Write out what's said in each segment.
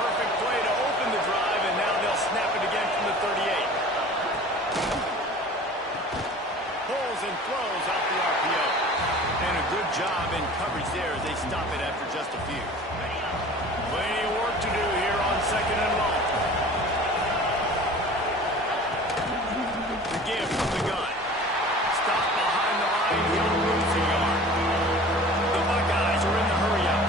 perfect play to open the drive, and now they'll snap it again from the 38. Pulls and throws out the RPO. And a good job in coverage there as they stop it after just a few. Plenty of work to do here on 2nd and long. The give from the gun. Stop behind the line. He'll lose a yard. The Buckeyes are in the hurry-up.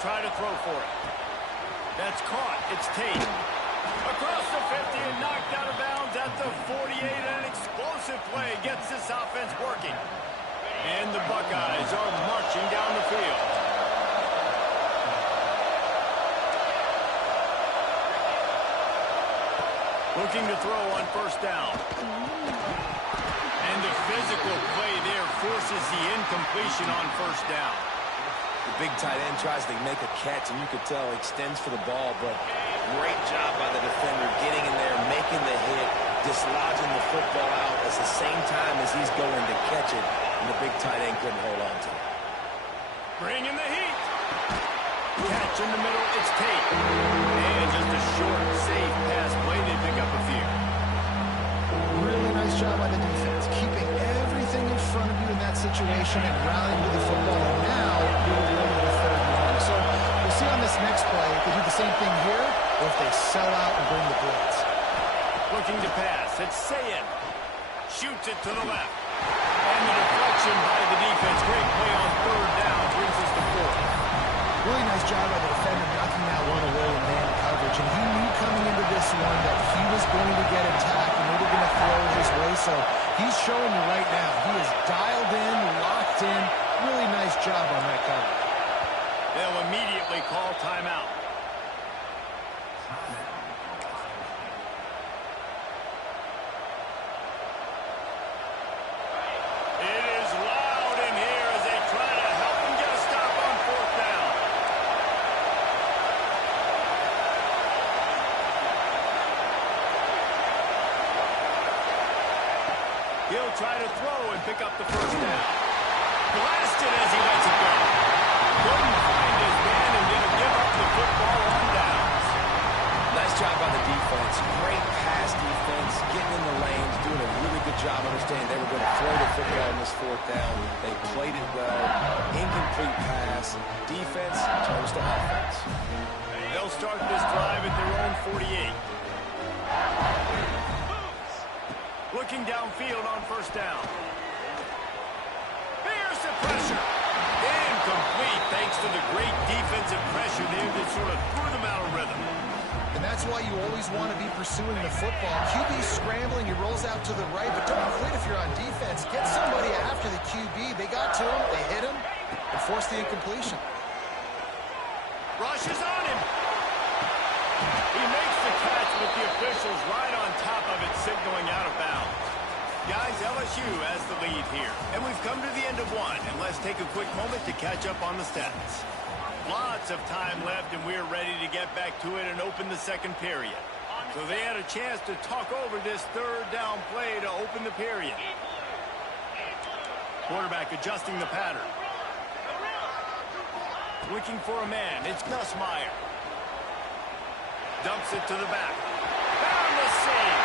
Try to throw for it. That's caught. It's Tate. Across the 50 and knocked out of bounds at the 48. An explosive play gets this offense working. And the Buckeyes are marching down the field. Looking to throw on 1st down. And the physical play there forces the incompletion on 1st down. The big tight end tries to make a catch, and you could tell he extends for the ball, but great job by the defender getting in there, making the hit, dislodging the football out at the same time as he's going to catch it, and the big tight end couldn't hold on to it. Bringing the heat. Catch in the middle, it's Tate. And just a short, safe pass play. They pick up a few. Really nice job by the defense, keeping everything in front of you in that situation and rallying to the football. And now you're going to the 3rd and long. So we'll see on this next play if they do the same thing here or if they sell out and bring the blitz. Looking to pass. It's Sayin. Shoots it to the left. And the deflection by the defense. Great play on 3rd down. Brings us to 4th. Really nice job by the defender knocking that one away in man coverage. And he knew coming into this one that he was going to get attacked and they were going to throw his way. So he's showing you right now. He is dialed in, locked in. Really nice job on that cover. They'll immediately call timeout. It is loud in here as they try to help him get a stop on 4th down. He'll try to throw and pick up the 1st down. Blasted as he lets it go. Couldn't find his man and didn't give up the football on downs. Nice job by the defense. Great pass defense, getting in the lanes, doing a really good job understanding they were going to throw the football in this 4th down. They played it well. Incomplete pass. Defense turns to offense. They'll start this drive at their own 48. Looking downfield on 1st down. Fierce pressure. Incomplete thanks to the great defensive pressure there that sort of threw them out of rhythm. And that's why you always want to be pursuing the football. QB's scrambling, he rolls out to the right, but don't quit if you're on defense. Get somebody after the QB. They got to him, they hit him, and forced the incompletion. Rush is on him. He makes the catch with the officials right on top of it, signaling out of bounds. Guys, LSU has the lead here. And we've come to the end of one. And let's take a quick moment to catch up on the stats. Lots of time left, and we're ready to get back to it and open the 2nd period. So they had a chance to talk over this 3rd down play to open the period. Quarterback adjusting the pattern. Looking for a man. It's Nussmeier. Dumps it to the back. Found the seam.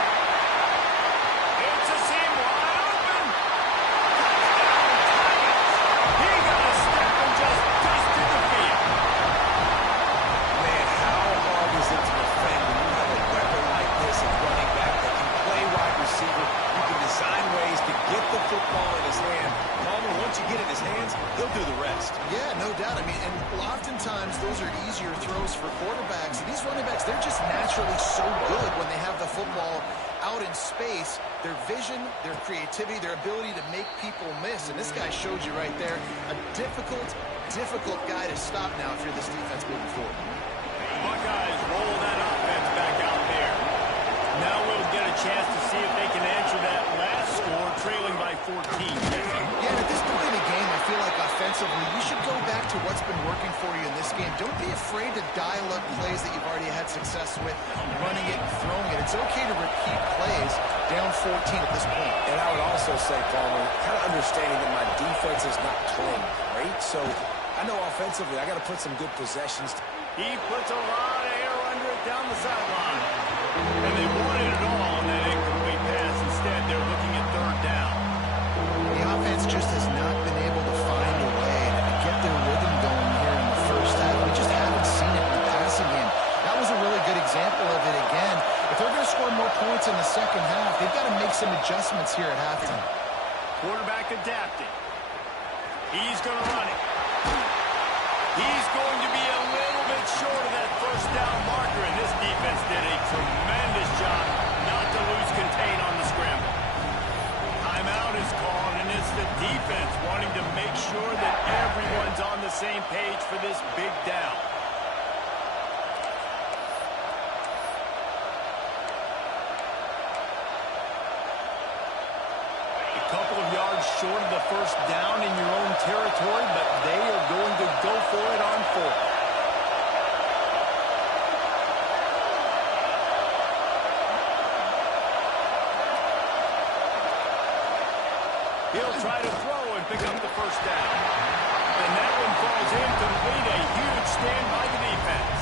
It's a seam wide open. Touchdown Tigers. He got a step and just dusted the field. Man, how hard is it to defend when you have a weapon like this at running back that can play wide receiver? You can design ways to get the football in his hand. Palmer, once you get it in his hands, he'll do the rest. Yeah, no doubt. I mean, and oftentimes those are easier throws for quarterbacks. And these running backs, they're just naturally so good when they have the football out in space. Their vision, their creativity, their ability to make people miss. And this guy showed you right there, a difficult guy to stop now if you're this defense moving forward. Buckeyes roll that offense back out there. Now we'll get a chance to see if they can answer that last score, trailing by 14. Yeah, and at this point in the offensively, you should go back to what's been working for you in this game. Don't be afraid to dial up plays that you've already had success with, running it and throwing it. It's okay to repeat plays down 14 at this point. And I would also say, Palmer, kind of understanding that my defense is not playing great, so I know offensively I got to put some good possessions. He puts a lot of air under it down the sideline. And they wanted it all on that incomplete pass. Instead, they're looking at third down. The offense just has not been able to find a way to get their rhythm going here in the first half. We just haven't seen it in the passing game. That was a really good example of it again. If they're going to score more points in the second half, they've got to make some adjustments here at halftime. Quarterback adapting. He's going to run it. He's going to be a little bit short of that first down marker, and this defense did a tremendous job not to lose contain on the scramble. Timeout is called, and it's the defense wanting to make sure that everyone's on the same page for this big down. Couple of yards short of the first down in your own territory, but they are going to go for it on fourth. He'll try to throw and pick up the first down. And that one falls incomplete. A huge stand by the defense.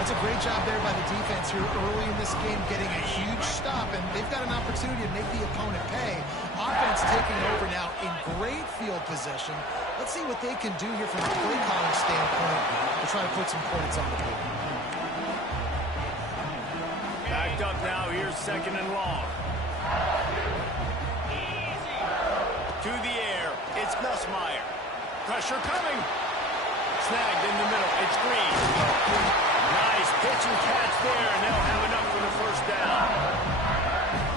That's a great job there by the defense here early in this game, getting a huge stop, and they've got an opportunity to make the opponent pay. Offense taking over now in great field possession. Let's see what they can do here from a play calling standpoint to try to put some points on the board. Backed up now, here's second and long. To the air, it's Nussmeier. Pressure coming. Snagged in the middle, it's Green. Nice pitch and catch there, and they'll have enough for the first down.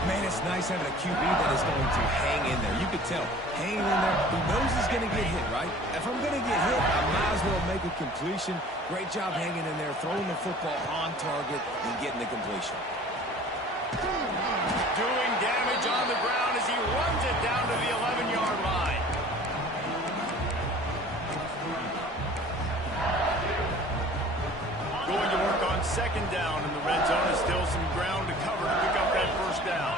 Man, it's nice having a QB that is going to hang in there. You could tell, hanging in there, he knows he's going to get hit, right? If I'm going to get hit, I might as well make a completion. Great job hanging in there, throwing the football on target and getting the completion. Doing damage on the ground as he runs it down to the 11-yard line. Going to work on second down in the red zone. Is still some ground to cover to pick up that first down.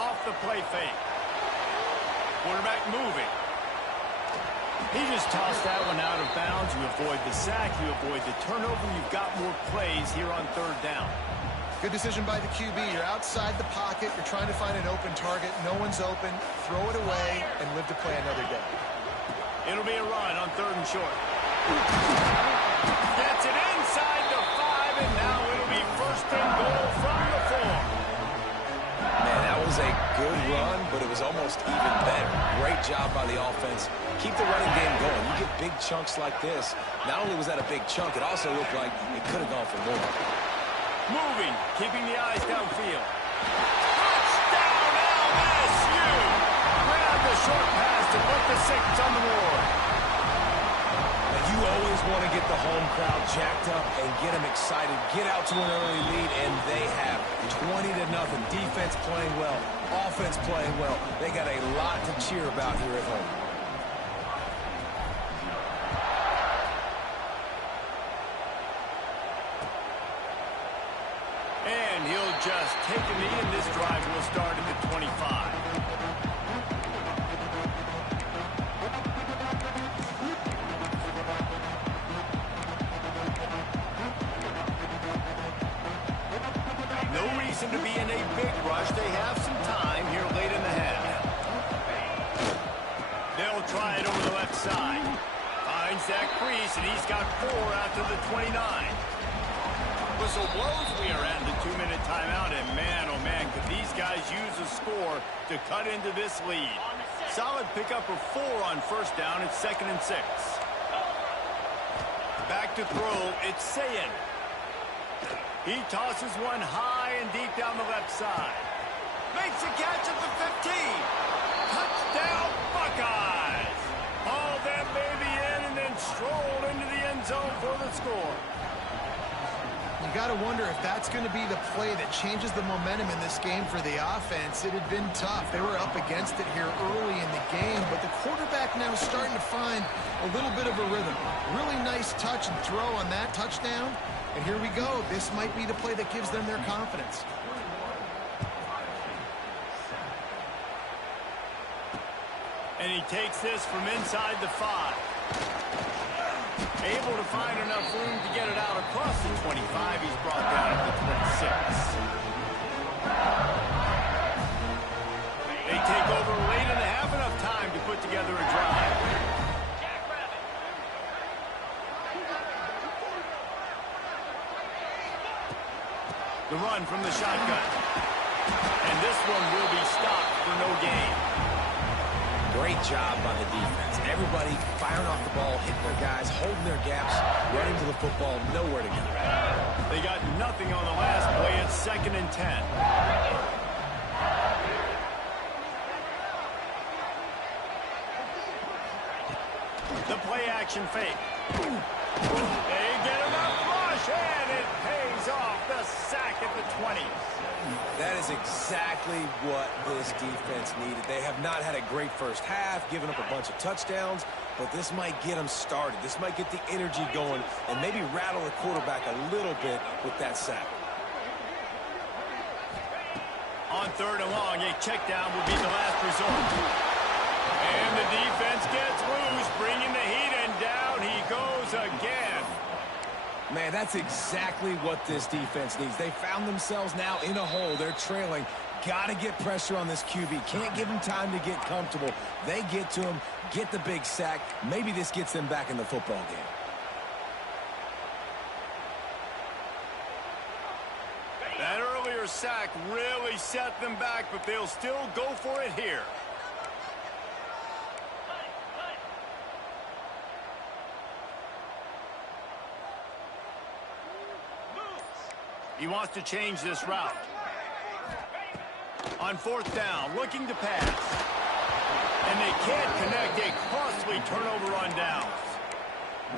Off the play fake. Quarterback moving. He just tossed that one out of bounds. You avoid the sack. You avoid the turnover. You've got more plays here on third down. Good decision by the QB. You're outside the pocket. You're trying to find an open target. No one's open. Throw it away and live to play another day. It'll be a run on third and short. Gets it inside the 5, and now it'll be first and goal from the 4. Man, that was a good run, but it was almost even better. Great job by the offense. Keep the running game going. You get big chunks like this. Not only was that a big chunk, it also looked like it could have gone for more. Moving, keeping the eyes downfield. Touchdown, LSU! Grab the short pass to put the 6 on the board. You always want to get the home crowd jacked up and get them excited, get out to an early lead, and they have 20-0. Defense playing well, offense playing well. They got a lot to cheer about here at home. And he'll just take a knee, and this drive will start at the 25. To be in a big rush. They have some time here late in the half. They'll try it over the left side. Finds that crease, and he's got 4 out to the 29. Whistle blows. We are at the 2-minute timeout, and man, oh man, could these guys use a score to cut into this lead. Solid pickup of 4 on first down. It's 2nd and 6. Back to throw. It's Sayin. He tosses one high and deep down the left side. Makes a catch at the 15. Touchdown, Buckeyes. Haul that baby in and then stroll into the end zone for the score. You got to wonder if that's going to be the play that changes the momentum in this game for the offense. It had been tough. They were up against it here early in the game, but the quarterback now is starting to find a little bit of a rhythm. Really nice touch and throw on that touchdown. And here we go. This might be the play that gives them their confidence. And he takes this from inside the 5. Able to find enough room to get it out across the 25. He's brought down at the 26. They take over late and have enough time to put together a drive. The run from the shotgun. And this one will be stopped for no gain. Great job by the defense. Everybody firing off the ball, hitting their guys, holding their gaps, running to the football, nowhere to go. They got nothing on the last play. It's 2nd and 10. The play action fake. They get enough rush, and it pays off. The sack at the 20. That is exactly what this defense needed. They have not had a great first half, giving up a bunch of touchdowns, but this might get them started. This might get the energy going and maybe rattle the quarterback a little bit with that sack. On 3rd and long, a check down will be the last resort. And the defense gets loose, bringing the heat, and down he goes again. Man, that's exactly what this defense needs. They found themselves now in a hole. They're trailing. Got to get pressure on this QB. Can't give him time to get comfortable. They get to him, get the big sack. Maybe this gets them back in the football game. That earlier sack really set them back, but they'll still go for it here. He wants to change this route. On 4th down, looking to pass. And they can't connect. A costly turnover on downs.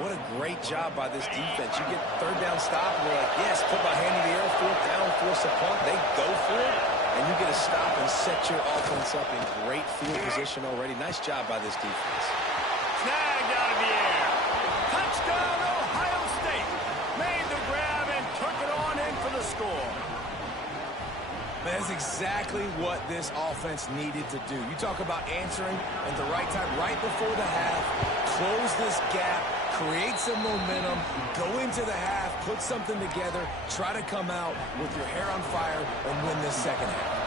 What a great job by this defense. You get 3rd down stop, and they're like, yes, put my hand in the air, 4th down, force a punt. They go for it, and you get a stop and set your offense up in great field position already. Nice job by this defense. Snagged out of the air. Touchdown, Ohio State. Made the grab and took it on in for the score. That's exactly what this offense needed to do. You talk about answering at the right time, right before the half, close this gap, create some momentum, go into the half, put something together, try to come out with your hair on fire and win this second half.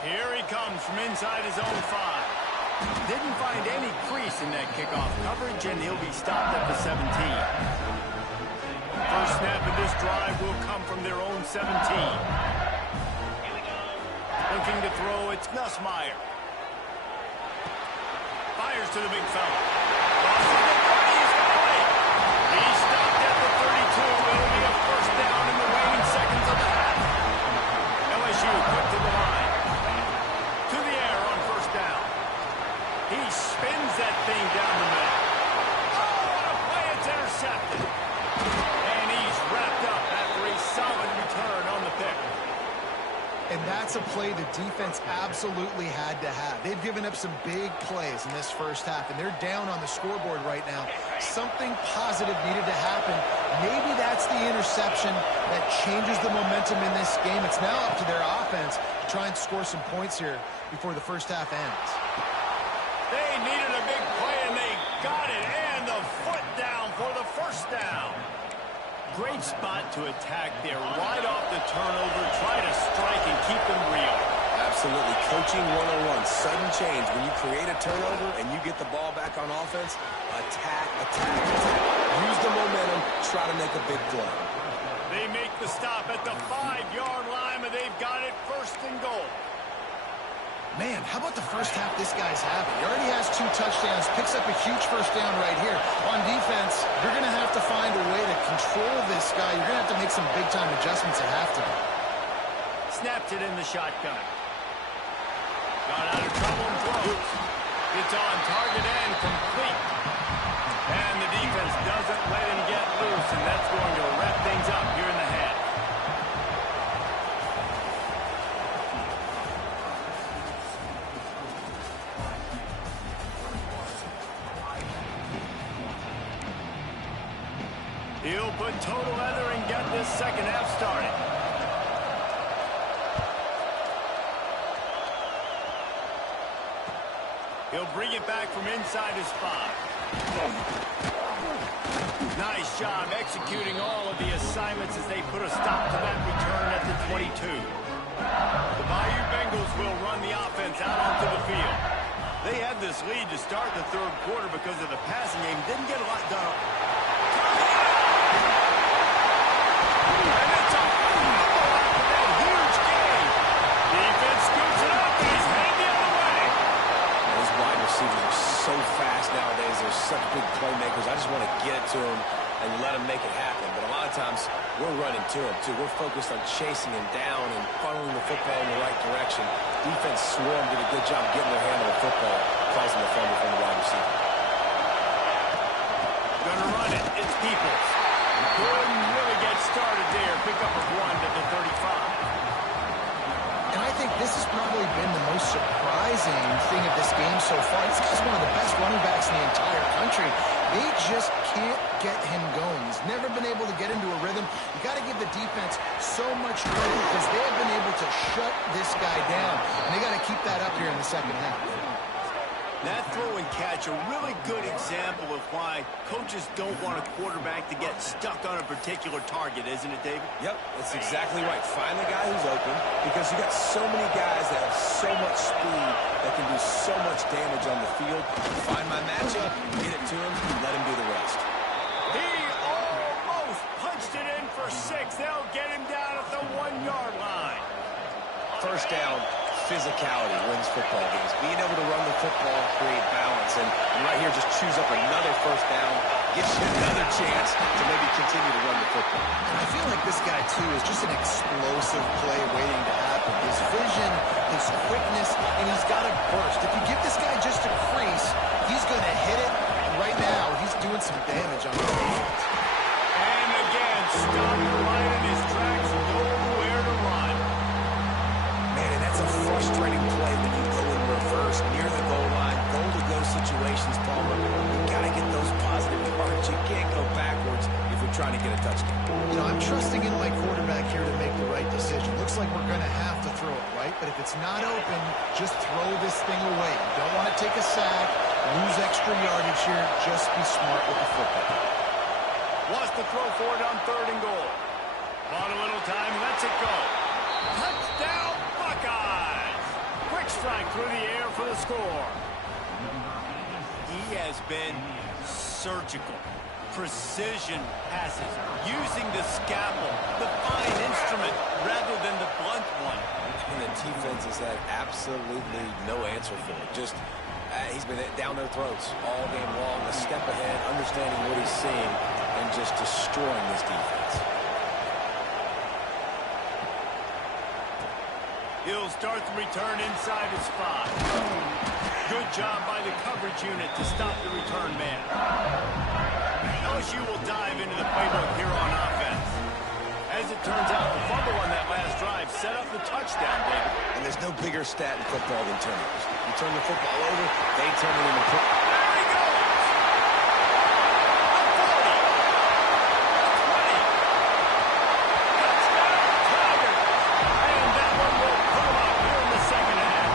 Here he comes from inside his own 5. Didn't find any crease in that kickoff coverage, and he'll be stopped at the 17. First snap of this drive will come from their own 17. Looking to throw, it's Nussmeier. Fires to the big fella. Crosses the 30, he's complete. He's stopped at the 32. It'll be a first down in the waning seconds of the half. LSU quick to the line. To the air on first down. He spins that thing down the middle. Oh, what a play. It's intercepted. And he's wrapped up after a solid return on the pick. And that's a play the defense absolutely had to have. They've given up some big plays in this first half, and they're down on the scoreboard right now. Something positive needed to happen. Maybe that's the interception that changes the momentum in this game. It's now up to their offense to try and score some points here before the first half ends. They needed a big play, and they got it. And the foot down for the first down. Great spot to attack there. Right off the turnover. Try to strike and keep them real. Absolutely. Coaching 101. Sudden change. When you create a turnover and you get the ball back on offense, attack, attack, attack. Use the momentum. Try to make a big play. They make the stop at the 5-yard line, and they've got it 1st and goal. Man, how about the first half this guy's having? He already has 2 touchdowns, picks up a huge first down right here. On defense, you're going to have to find a way to control this guy. You're going to have to make some big-time adjustments at halftime. Snapped it in the shotgun. Got out of trouble and throws. It's on target and complete. And the defense doesn't let him get loose, and that's going to wrap things up here in the half. He'll put total leather and get this second half started. He'll bring it back from inside his 5. Nice job executing all of the assignments as they put a stop to that return at the 22. The Bayou Bengals will run the offense out onto the field. They had this lead to start the third quarter because of the passing game. Didn't get a lot done. And it's a fumble after that huge gain. Defense scoops it up, and he's headed the other way. Those wide receivers are so fast nowadays. They're such big playmakers. I just want to get it to them and let them make it happen. But a lot of times, we're running to them, too. We're focused on chasing him down and funneling the football in the right direction. Defense swarm did a good job getting their hand on the football, causing the fumble from the wide receiver. Gonna run it. It's Peoples. Couldn't really get started there. Pick up a 1 to the 35. And I think this has probably been the most surprising thing of this game so far. This guy's one of the best running backs in the entire country. They just can't get him going. He's never been able to get into a rhythm. You got to give the defense so much credit because they have been able to shut this guy down. And they got to keep that up here in the second half. That throw and catch, a really good example of why coaches don't want a quarterback to get stuck on a particular target, isn't it, David? Yep, that's exactly right. Find the guy who's open because you got so many guys that have so much speed that can do so much damage on the field. Find my matchup, get it to him, let him do the rest. He almost punched it in for 6. They'll get him down at the 1-yard line. First down. Physicality wins football games. Being able to run the football, create balance, and right here just choose up another first down, gives you another chance to maybe continue to run the football. And I feel like this guy, too, is just an explosive play waiting to happen. His vision, his quickness, and he's got a burst. If you give this guy just a crease, he's going to hit it. And right now, he's doing some damage on the defense. And again, stopped right in his tracks, nowhere to run. Man, and that's a frustrating play when you go in reverse near the goal line, goal-to-go situations, Palmer. You got to get those positive yards. You can't go backwards if you're trying to get a touchdown. You know, I'm trusting in my quarterback here to make the right decision. Looks like we're going to have to throw it, right? But if it's not open, just throw this thing away. You don't want to take a sack, lose extra yardage here. Just be smart with the football. Wants to throw for it on 3rd and goal. Bought a little time, lets it go. Touchdown, Buckeyes! Quick strike through the air for the score. He has been surgical. Precision passes, using the scalpel, the fine instrument, rather than the blunt one. And the defense has had absolutely no answer for it. Just, he's been down their throats all game long, a step ahead, understanding what he's seeing, and just destroying this defense. He'll start the return inside his 5. Good job by the coverage unit to stop the return man. LSU will dive into the playbook here on offense. As it turns out, the fumble on that last drive set up the touchdown, David. And there's no bigger stat in football than turnovers. You turn the football over, they turn it into There he goes! The 40. The 20. Touchdown, Tigers! And that one will put him up here in the second half.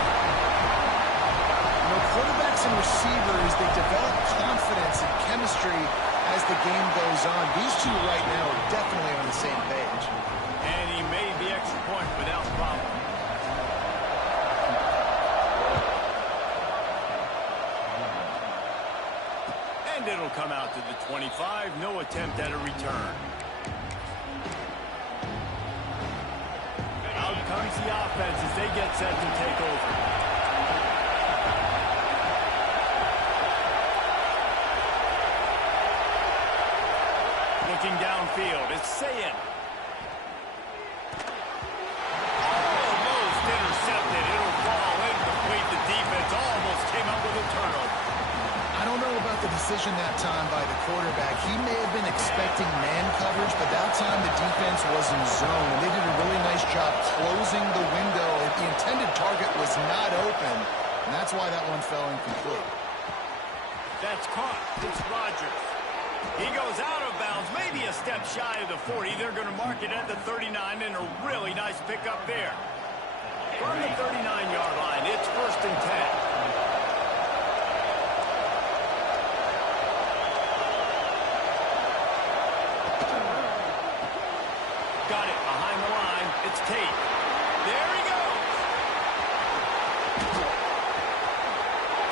You know, quarterbacks and receivers, they develop confidence and chemistry as the game goes on. These two right now are definitely on the same page. And he made the extra point without problem. And it'll come out to the 25. No attempt at a return. Out comes the offense as they get set to take over. Looking downfield, it's Sayin. Almost intercepted. It'll fall incomplete. The defense almost came up with a turnover. motion that time by the quarterback. He may have been expecting man coverage, but that time the defense was in zone. They did a really nice job closing the window. The intended target was not open, and that's why that one fell incomplete. That's caught. It's Rodgers. He goes out of bounds, maybe a step shy of the 40. They're going to mark it at the 39, and a really nice pickup there. From the 39-yard line, it's 1st and 10. Got it behind the line. It's Tate. There he goes.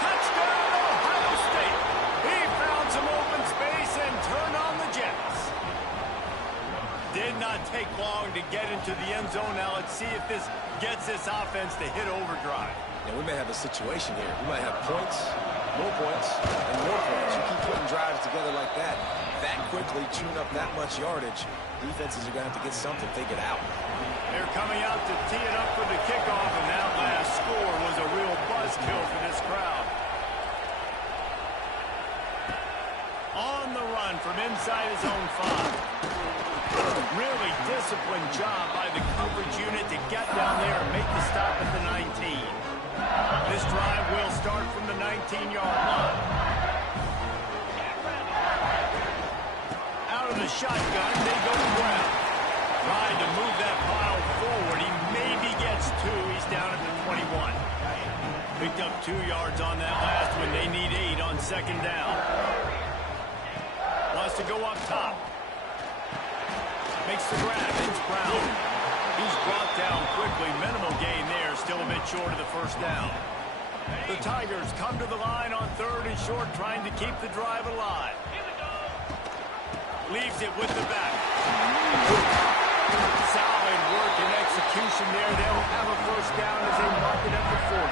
Touchdown, Ohio State. He found some open space and turned on the Jets. Did not take long to get into the end zone. Now let's see if this gets this offense to hit overdrive. Yeah, we may have a situation here. We might have points, more points, and more points. You keep putting drives together like that quickly, tune up that much yardage, defenses are going to have to get something figured out. They're coming out to tee it up for the kickoff, and that last score was a real buzzkill for this crowd. On the run from inside his own 5. Really disciplined job by the coverage unit to get down there and make the stop at the 19. This drive will start from the 19-yard line. Out of the shotgun, they go to Brown. Trying to move that pile forward. He maybe gets 2. He's down at the 21. Picked up 2 yards on that last one. They need 8 on 2nd down. Wants to go up top. Makes the grab. It's Brown. He's brought down quickly. Minimal gain there. Still a bit short of the 1st down. The Tigers come to the line on 3rd and short, trying to keep the drive alive. Leaves it with the back. Solid work and execution there. They'll have a 1st down as they mark it at the 40.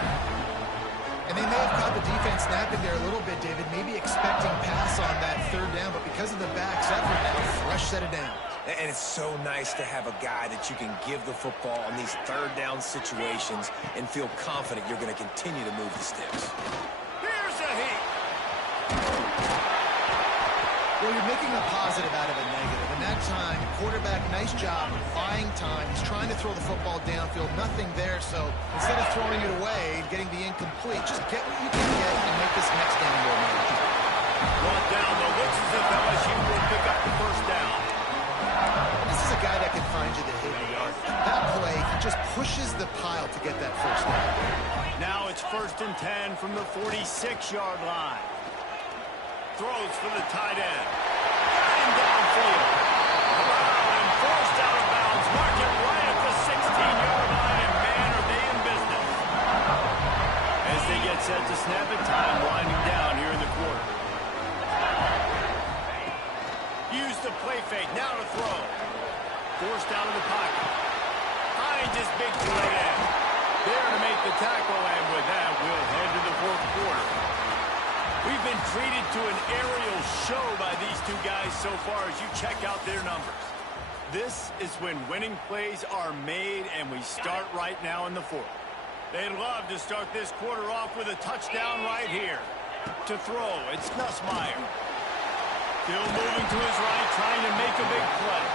And they may have caught the defense snapping there a little bit, David, maybe expecting pass on that 3rd down, but because of the back's effort, now a fresh set of downs. And it's so nice to have a guy that you can give the football in these 3rd down situations and feel confident you're going to continue to move the sticks. Here's a hit. Well, you're making a positive out of a negative. And that time, quarterback, nice job, buying time. He's trying to throw the football downfield. Nothing there, so instead of throwing it away and getting the incomplete, just get what you can get and make this next down more manageable. Brought down, though. Looks as if LSU will pick up the 1st down. This is a guy that can find you the hidden yard. That play, he just pushes the pile to get that 1st down. Now it's 1st and 10 from the 46-yard line. Throws for the tight end. Got him downfield. Wow, and forced out of bounds. Mark it right at the 16-yard line, and man, are they in business. As they get set to snap it, time winding down here in the quarter. Use the play fake, now to throw. Forced out of the pocket. Finds his big tight end. There to make the tackle, and with that, we'll head to the 4th quarter. We've been treated to an aerial show by these 2 guys so far as you check out their numbers. This is when winning plays are made, and we start right now in the 4th. They'd love to start this quarter off with a touchdown right here. To throw, it's Nussmeier. Still moving to his right, trying to make a big play.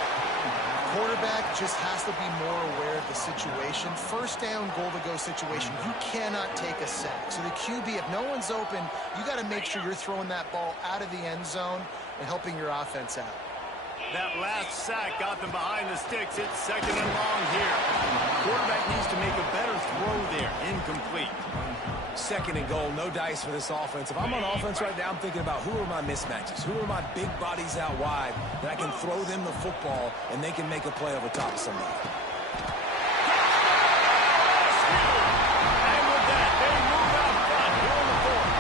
Quarterback just has to be more aware of the situation. 1st down, goal-to-go situation. You cannot take a sack. So the QB, if no one's open, you got to make sure you're throwing that ball out of the end zone and helping your offense out. That last sack got them behind the sticks. It's 2nd and long here. Quarterback needs to make a better throw there. Incomplete. 2nd and goal, no dice for this offense. If I'm on offense right now, I'm thinking about who are my mismatches? Who are my big bodies out wide that I can throw them the football and they can make a play over top of somebody. And with that, they move out front here in the 4th.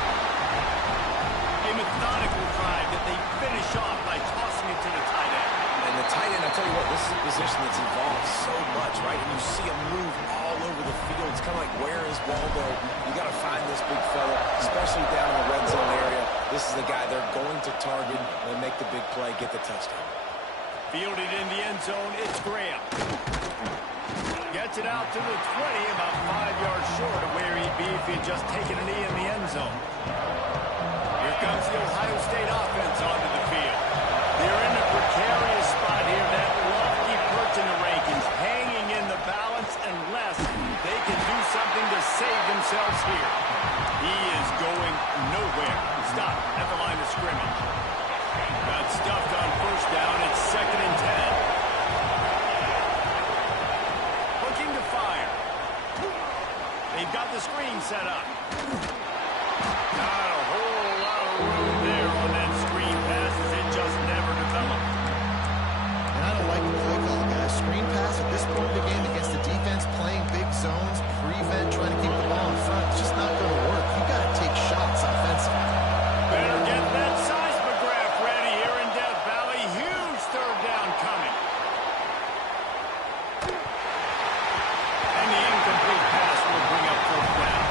A methodical drive that they finish off by tossing it to the tight end. And the tight end, I tell you what, this is a position that's evolved so much, right? And you see him move all over the field. It's kind of like, where is Waldo? You got to find this big fella, especially down in the red zone area. This is the guy they're going to target and make the big play, get the touchdown. Fielded in the end zone, it's Graham. Gets it out to the 20, about 5 yards short of where he'd be if he had just taken a knee in the end zone. Here comes the Ohio State offense onto the field. They're in a precarious spot here, that lofty perch in the rankings, hanging in the balance unless they can do something to save themselves here. He is going nowhere. Stop at the line of scrimmage. Got stuffed on first down. It's 2nd and 10. Looking to fire. They've got the screen set up. Not a whole lot of room there on that screen pass as it just never developed. And I don't like the play call, guys. Screen pass at this point of the game against the defense playing big zones, prevent, trying to keep the ball in front. It's just not going to work. You got to take shots offensively. Better get that seismograph ready here in Death Valley. Huge 3rd down coming. And the incomplete pass will bring up 4th down.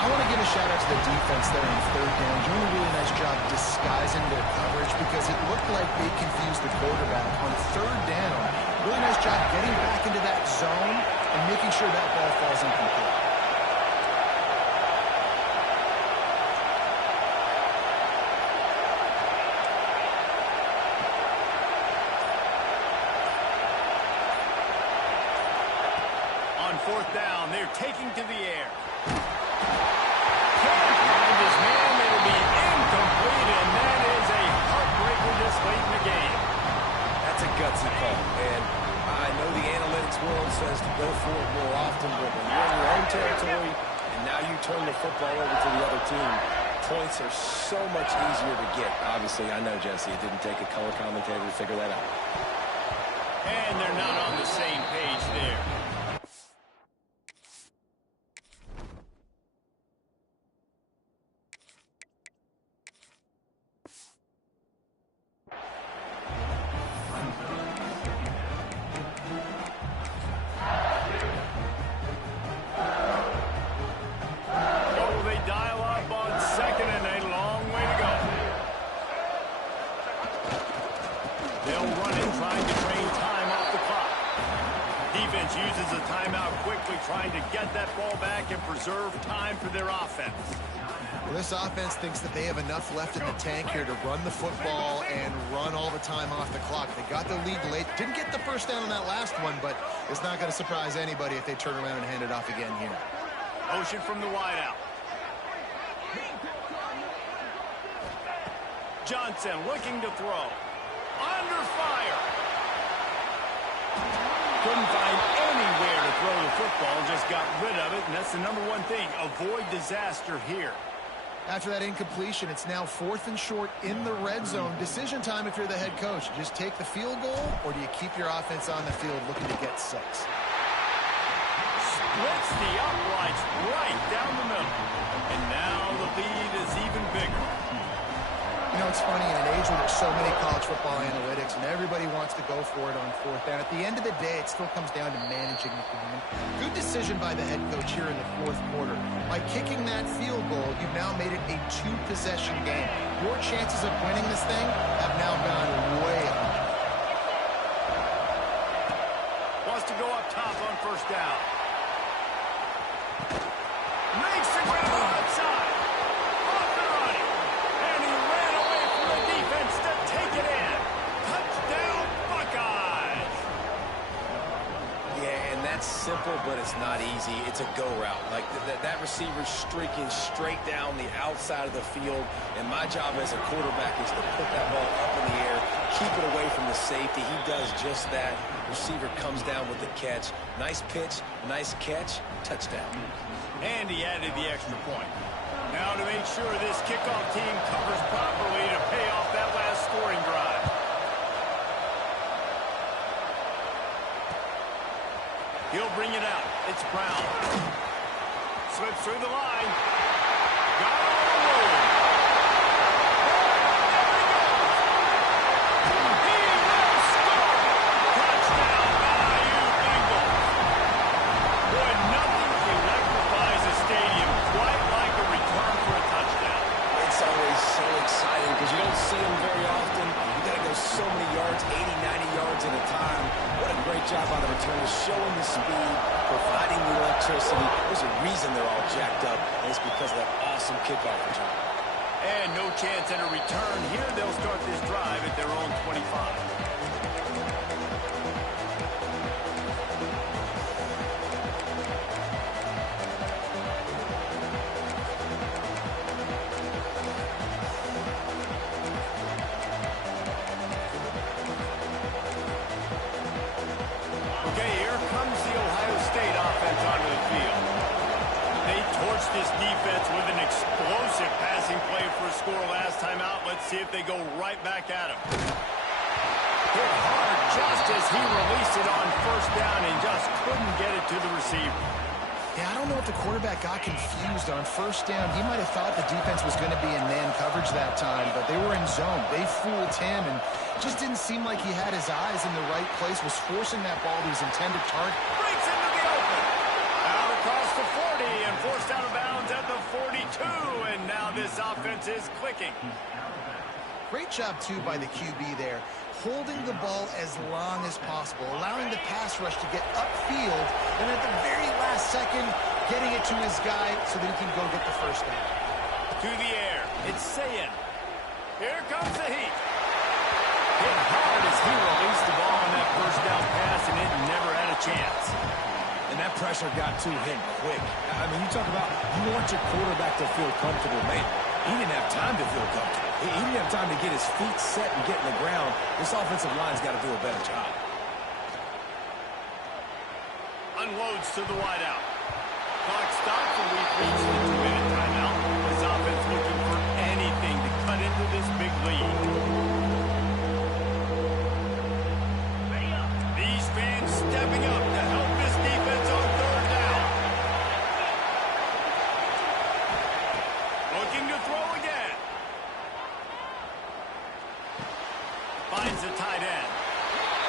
I want to give a shout out to the defense there on 3rd down. Doing a really nice job disguising their coverage because it looked like they confused the quarterback on 3rd down. Really nice job getting back into that zone and making sure that ball falls incomplete. On 4th down, they're taking to the air. Can't find his man. It'll be incomplete, and that is a heartbreaker this late in the game. That's a gutsy call, and I know the analytics world says to go for it more often, but when you're in your own territory and now you turn the football over to the other team, points are so much easier to get. Obviously, I know, Jesse, it didn't take a color commentator to figure that out. And they're not on the same page there. Uses a timeout quickly, trying to get that ball back and preserve time for their offense. Well, this offense thinks that they have enough left in the tank here to run the football and run all the time off the clock. They got the lead late. Didn't get the first down on that last one, but it's not going to surprise anybody if they turn around and hand it off again here. Motion from the wideout. Johnson looking to throw. Under fire. Couldn't find anywhere to throw the football, just got rid of it, and that's the #1 thing. Avoid disaster here. After that incompletion, it's now 4th and short in the red zone. Decision time if you're the head coach. Just take the field goal, or do you keep your offense on the field looking to get 6? Splits the uprights right down the middle. And now the lead is even bigger. You know, it's funny, in an age where there's so many college football analytics and everybody wants to go for it on 4th down, at the end of the day, it still comes down to managing the game. Good decision by the head coach here in the 4th quarter. By kicking that field goal, you've now made it a 2-possession game. Your chances of winning this thing have now gone way up. Wants to go up top on 1st down. Makes the grab outside. Off and running. And he ran away from the defense to take it in. Touchdown, Buckeyes. Yeah, and that's simple, but it's not easy. It's a go route. Like that receiver's streaking straight down the outside of the field, and my job as a quarterback is to put that ball up in the air, keep it away from the safety. He does just that. Receiver comes down with the catch. Nice pitch, nice catch, touchdown. And he added the extra point. Now to make sure this kickoff team covers properly to pay off that last scoring drive. He'll bring it out. It's Brown. Slips through the line. Got it on the roll. He will score. Touchdown, Bayou Bengals. Boy, nothing electrifies a stadium quite like a return for a touchdown. It's always so exciting because you don't see them very often. You got to go so many yards, 80, 90 yards at a time. What a great job on the return, showing the speed, providing the electricity. There's a reason they're all jacked up, and it's because of that awesome kickoff return. And no chance at a return here. They'll start this drive at their own 25. Okay, here comes the Ohio State offense onto the field. They torched this defense with an explosive passing play for a score last time out. Let's see if they go right back at him. Hit hard just as he released it on first down and just couldn't get it to the receiver. Yeah, I don't know if the quarterback got confused on first down. He might have thought the defense was going to be in man coverage that time, but they were in zone. They fooled him, and just didn't seem like he had his eyes in the right place, was forcing that ball to his intended target. Breaks into the open. Out across the 40 and forced out of bounds at the 42, and now this offense is clicking. Great job, too, by the QB there, holding the ball as long as possible, allowing the pass rush to get upfield, and at the very last second, getting it to his guy so that he can go get the first down. To the air, it's Sayin. Here comes the heat. Hit hard as he released the ball on that first down pass, and it never had a chance. And that pressure got to him quick. I mean, you talk about you want your quarterback to feel comfortable, man. He didn't have time to feel comfortable. He didn't have time to get his feet set and get in the ground. This offensive line's got to do a better job. Unloads to the wideout. Clock stops, and we've reached the 2-minute timeout. This offense looking for anything to cut into this big lead. These fans stepping up to help this defense on third down. Looking to throw again. Finds the tight end.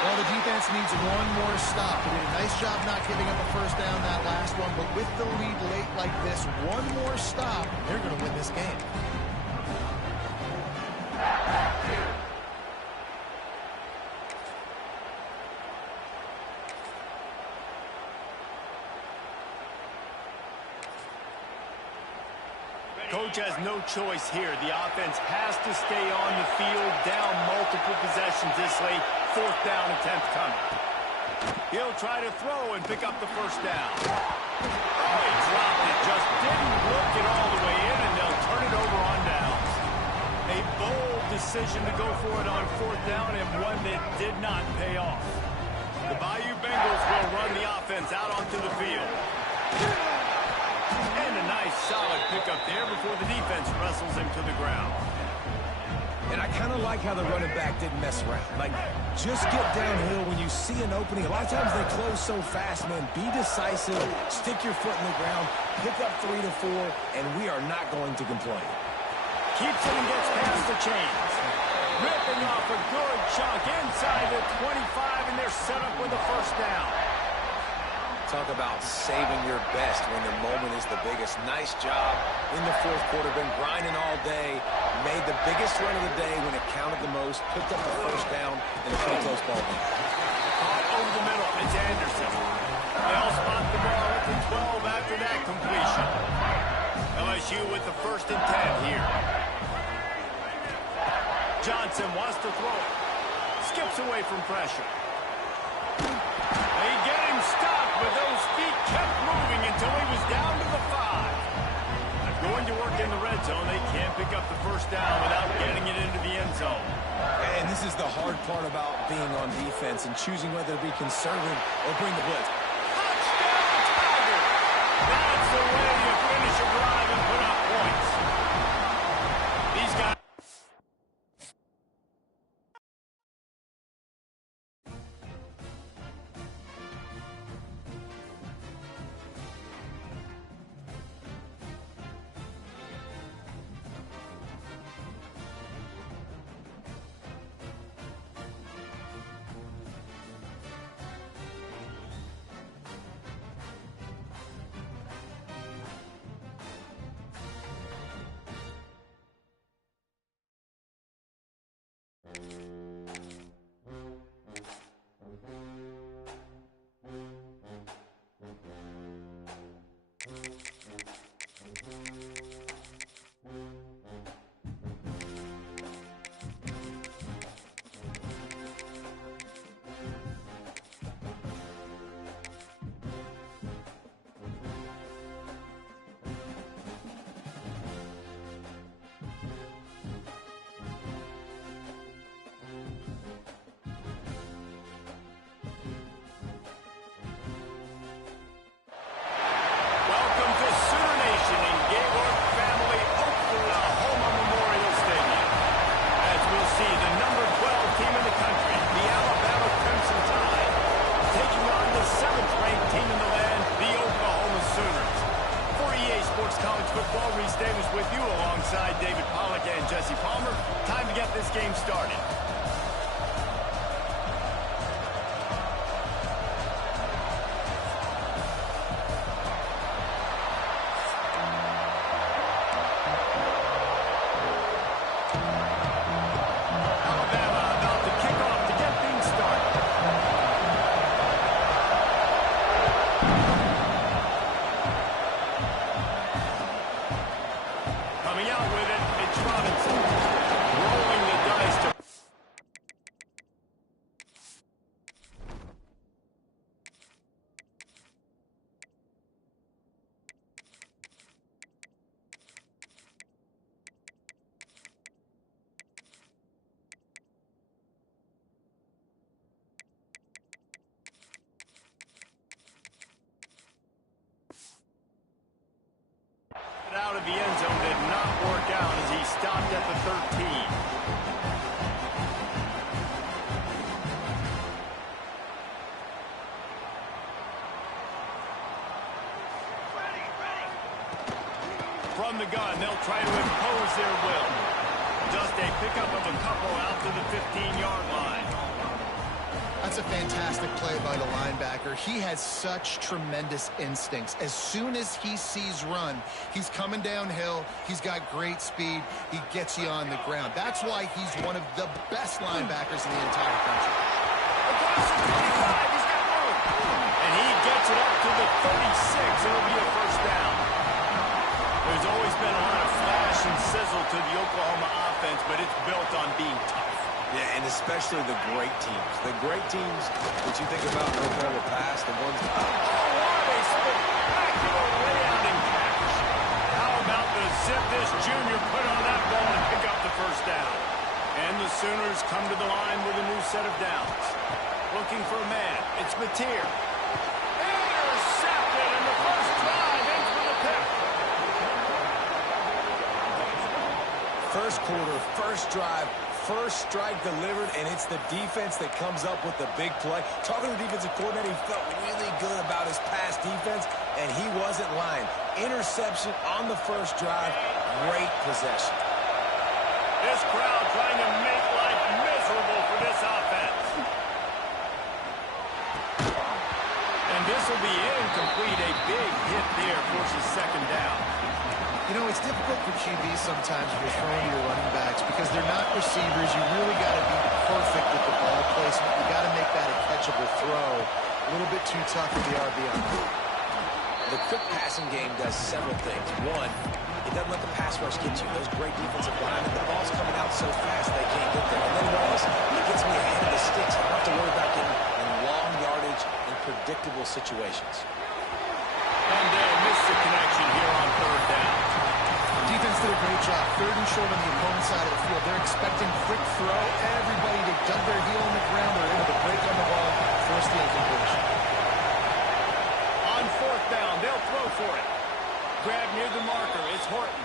Well, the defense needs one more stop. They did a nice job not giving up a first down that last one, but with the lead late like this, one more stop, they're going to win this game. Coach has no choice here. The offense has to stay on the field, down multiple possessions this late. Fourth down attempt coming. He'll try to throw and pick up the first down. Oh, he dropped it. Just didn't look it all the way in, and they'll turn it over on downs. A bold decision to go for it on fourth down, and one that did not pay off. The Bayou Bengals will run the offense out onto the field. And a nice solid pickup there before the defense wrestles him to the ground. And I kind of like how the running back didn't mess around. Like, just get downhill when you see an opening. A lot of times they close so fast, man. Be decisive, stick your foot in the ground, pick up 3 to 4, and we are not going to complain. Keeps it and gets past the chains. Ripping off a good chunk inside the 25, and they're set up with a first down. Talk about saving your best when the moment is the biggest. Nice job in the fourth quarter. Been grinding all day. Made the biggest run of the day when it counted the most. Picked up the first down in a pretty close ball game. Caught over the middle. It's Anderson. They'll spot the ball at the 12 after that completion. LSU with the 1st and 10 here. Johnson wants to throw it. Skips away from pressure. They get him stopped, but those feet kept moving until he was down to the 5. Going to work in the red zone. They can't pick up the first down without getting it into the end zone. And this is the hard part about being on defense and choosing whether to be conservative or bring the blitz. Touchdown, Tiger! That's the way you finish a drive and put up points. These guys... alongside David Pollack and Jesse Palmer. Time to get this game started. Out of the end zone did not work out as he stopped at the 13. From the gun, they'll try to impose their will. Just a pickup of a couple out to the 15-yard line. That's a fantastic play by the linebacker. He has such tremendous instincts. As soon as he sees run, he's coming downhill. He's got great speed. He gets you on the ground. That's why he's one of the best linebackers in the entire country. Across the 25, he's got room. And he gets it up to the 36. It'll be a first down. There's always been a lot of flash and sizzle to the Oklahoma offense, but it's built on being tough. Yeah, and especially the great teams. The great teams that you think about in Oklahoma past, the ones that... Oh, what a spectacular layout and catch. How about the zip this junior put on that ball and pick up the first down? And the Sooners come to the line with a new set of downs. Looking for a man. It's Mateer. Intercepted in the first drive. In for the pick. First quarter, first drive, first strike delivered, and it's the defense that comes up with the big play. Talking to the defensive coordinator, he felt really good about his pass defense, and he wasn't lying. Interception on the first drive, great possession. This crowd trying to make life miserable for this offense. And this will be incomplete. A big hit there forces second down. You know, it's difficult for QBs sometimes when you're throwing to your running backs because they're not receivers. You really got to be perfect with the ball placement. You got to make that a catchable throw. A little bit too tough for the RB on that. The quick passing game does several things. One, it doesn't let the pass rush get you. Those great defensive linemen, the ball's coming out so fast they can't get there. And then what else? It gets me ahead of the sticks. I don't have to worry about getting in long yardage and predictable situations. And they'll miss the connection here on third down. Defense did a great job. Third and short on the opponent's side of the field. They're expecting quick throw. Everybody, they dug their heel on the ground. They're able to break on the ball, force the incompletion. On fourth down, they'll throw for it. Grab near the marker. It's Horton.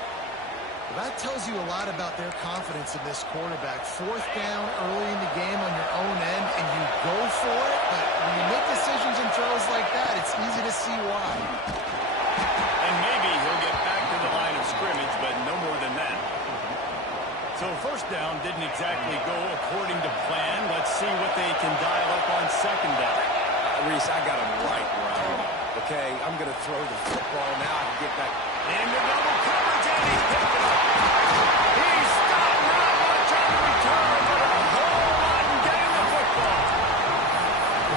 Well, that tells you a lot about their confidence in this quarterback. Fourth down early in the game on your own end, and you go for it. But when you make decisions and throws like that, it's easy to see why. And maybe he'll get back to the line of scrimmage, but no more than that. So first down didn't exactly go according to plan. Let's see what they can dial up on second down. Reese, I got him right where I am. Okay, I'm going to throw the football now. I can get back. Into double coverage, and he's picked it up. He's stopped not much on the return, but a whole lot in getting the football.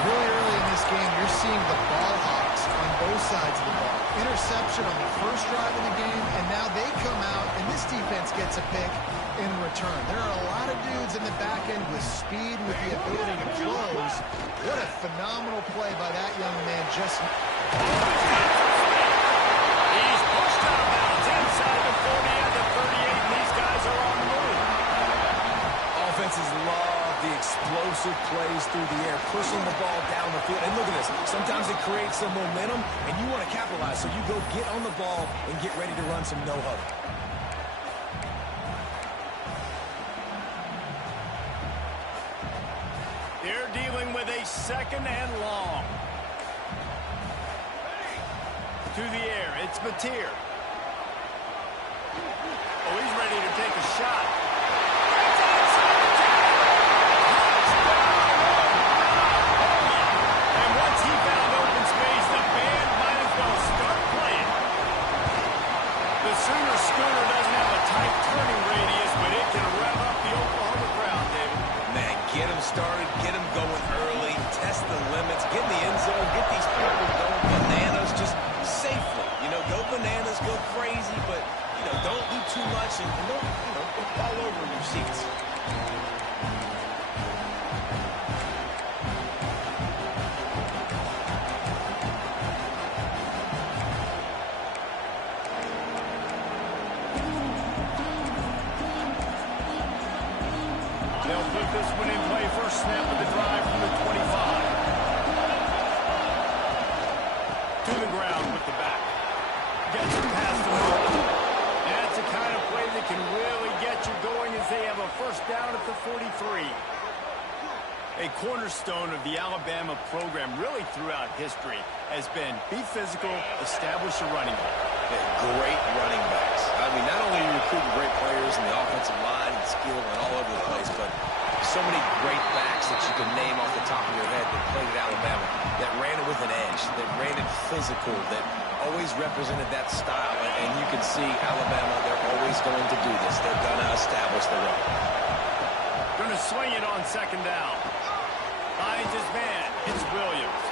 Really early in this game, you're seeing the ball hawks on both sides of the ball. Interception on the first drive of the game, and now they come out, and this defense gets a pick in return. There are a lot of dudes in the back end with speed, with the ability to close. What a phenomenal play by that young man. Just He's pushed out of bounds inside the 40 and the 38, and these guys are on the move. Offenses love the explosive plays through the air, pushing the ball down the field. And look at this. Sometimes it creates some momentum, and you want to capitalize. So you go get on the ball and get ready to run some no-huddle. They're dealing with a second and long. To the air, it's Mateer. Oh, he's ready to take a shot. And once he found open space, the band might as well start playing. The Sooner Schooner doesn't have a tight turning radius, but it can rev up the Oklahoma crowd, David. Man, get them started, get them going early, test the limits, get in the end zone, get these people going bananas just safely. You know, go bananas, go crazy, but, you know, don't do too much and don't, you know, go all over in your seats. They'll put this one in play. First snap of the drive from the 25. To the ground with the back. Gets it past the middle. That's the kind of play that can really get you going as they have a first down at the 43. A cornerstone of the Alabama program really throughout history has been be physical, establish a running game. Yeah, great running backs. I mean, not only are you recruiting great players in the offensive line and skill and all over the place, but so many great backs that you can name off the top of your head that played at Alabama, that ran it with an edge, that ran it physical, that always represented that style. And you can see Alabama, they're always going to do this. They're going to establish the run. Going to swing it on second down. Finds his man. It's Williams.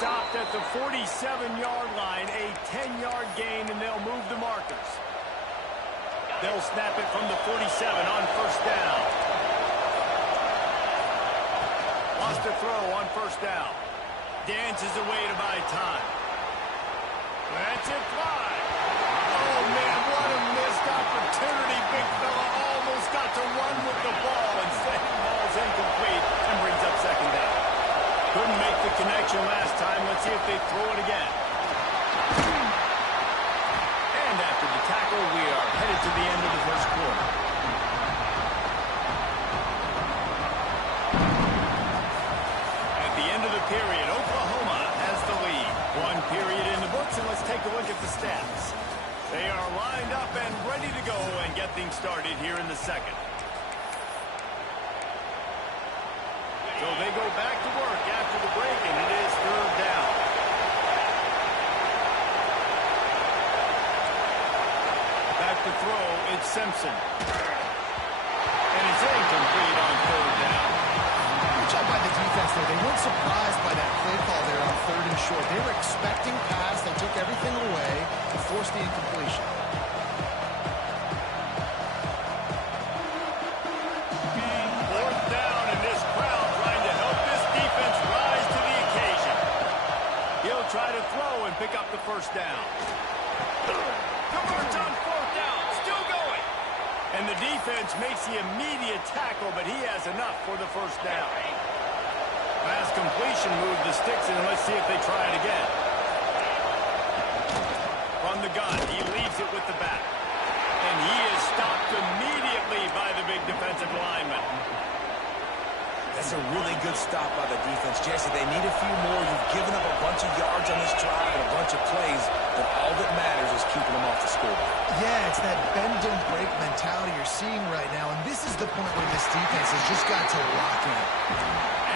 Stopped at the 47-yard line, a 10-yard gain, and they'll move the markers. They'll snap it from the 47 on first down. Wants to throw on first down. Dances away to buy time. That's it, fly. Oh, man, what a missed opportunity. Big fella almost got to run with the ball. Instead, the ball's incomplete and brings up second down. Couldn't make the connection last time. Let's see if they throw it again. And after the tackle, we are headed to the end of the first quarter. At the end of the period, Oklahoma has the lead. One period in the books, and let's take a look at the stats. They are lined up and ready to go and get things started here in the second. So they go back to work after the break, and it is third down. Back to throw, it's Simpson. And it's incomplete on third down. Good job by the defense there. They weren't surprised by that play call there on third and short. They were expecting pass. They took everything away and forced the incompletion. Fourth down, and this crowd trying to help this defense rise to the occasion. He'll try to throw and pick up the first down. Converts on fourth down, still going. And the defense makes the immediate tackle, but he has enough for the first down. Pass completion, move the sticks, and let's see if they try it again. From the gun, he leaves it with the back. And he is stopped immediately by the big defensive lineman. That's a really good stop by the defense. Jesse, they need a few more. You've given up a bunch of yards on this drive and a bunch of plays, but all that matters is keeping them off the scoreboard. Yeah, it's that bend don't break mentality you're seeing right now, and this is the point where this defense has just got to lock in.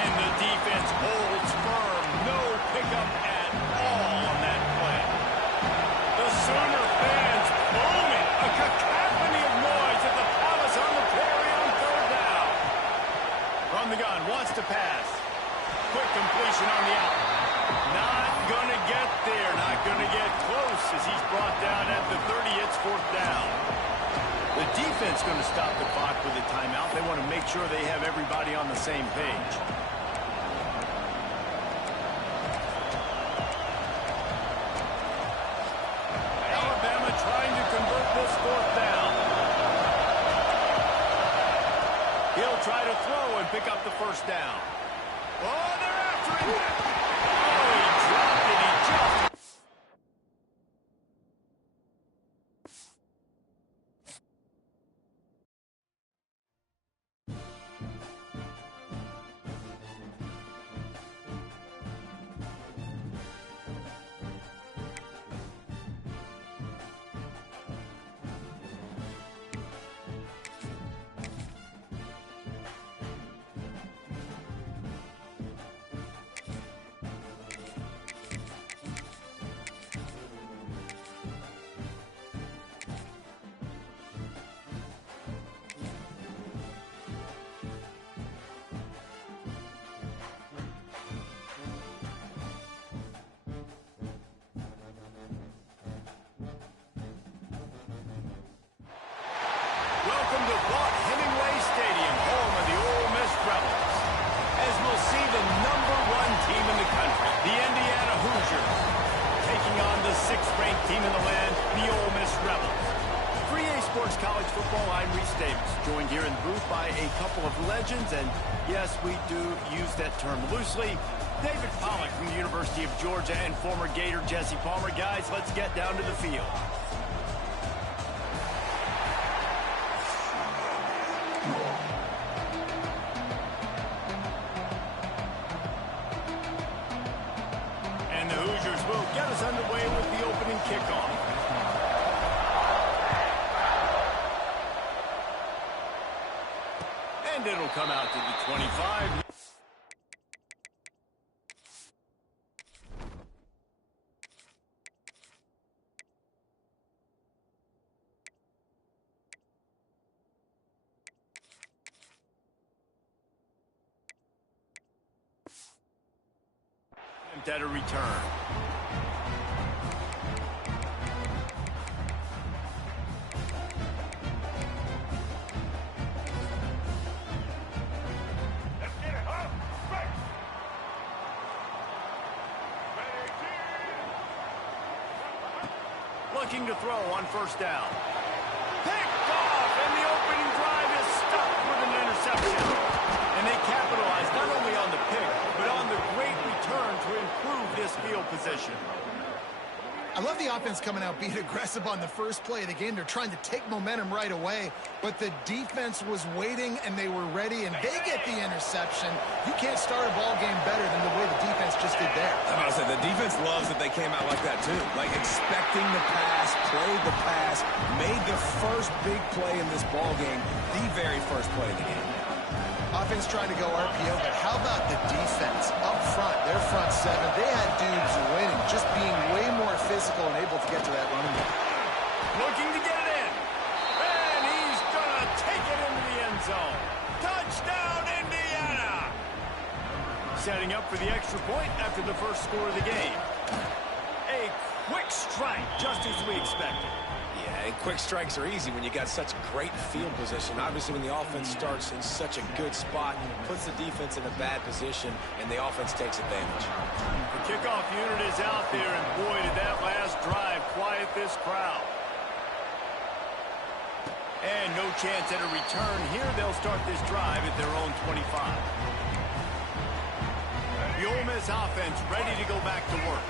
And the defense holds firm. No pickup at all on that play. The Sooner fans booming. A cacophony of noise at the Palace on the Prairie on third down. From the gun, wants to pass. Quick completion on the out. Not going to get there. Not going to get close as he's brought down at the 30. It's fourth down. The defense going to stop the clock with a timeout. They want to make sure they have everybody on the same page. Alabama trying to convert this fourth down. He'll try to throw and pick up the first down. Oh, they're after him. Oh, he dropped it. He just... Football, I'm Reese Davis, joined here in the booth by a couple of legends, and yes, we do use that term loosely. David Pollack from the University of Georgia and former Gator Jesse Palmer. Guys, let's get down to the field. And the Hoosiers will get us underway with the opening kickoff. And it'll come out to the 25. At a return. Looking to throw on first down. Picked off, and the opening drive is stopped with an interception. And they capitalize not only on the pick, but on the great return to improve this field position. I love the offense coming out being aggressive on the first play of the game. They're trying to take momentum right away, but the defense was waiting and they were ready, and they get the interception. You can't start a ball game better than the way the defense just did there. I'm about to say, the defense loves that they came out like that too. Like expecting the pass, played the pass, made the first big play in this ball game, the very first play of the game. Offense trying to go RPO, but how about the defense up front? Their front seven, they had dudes winning, just being way more physical and able to get to that running back. Looking to get it in. And he's going to take it into the end zone. Touchdown, Indiana! Setting up for the extra point after the first score of the game. A quick strike, just as we expected. Yeah, and quick strikes are easy when you got such great field position. Obviously, when the offense starts in such a good spot, puts the defense in a bad position, and the offense takes advantage. The kickoff unit is out there, and boy, did that last drive quiet this crowd. And no chance at a return here. They'll start this drive at their own 25. The Ole Miss offense ready to go back to work.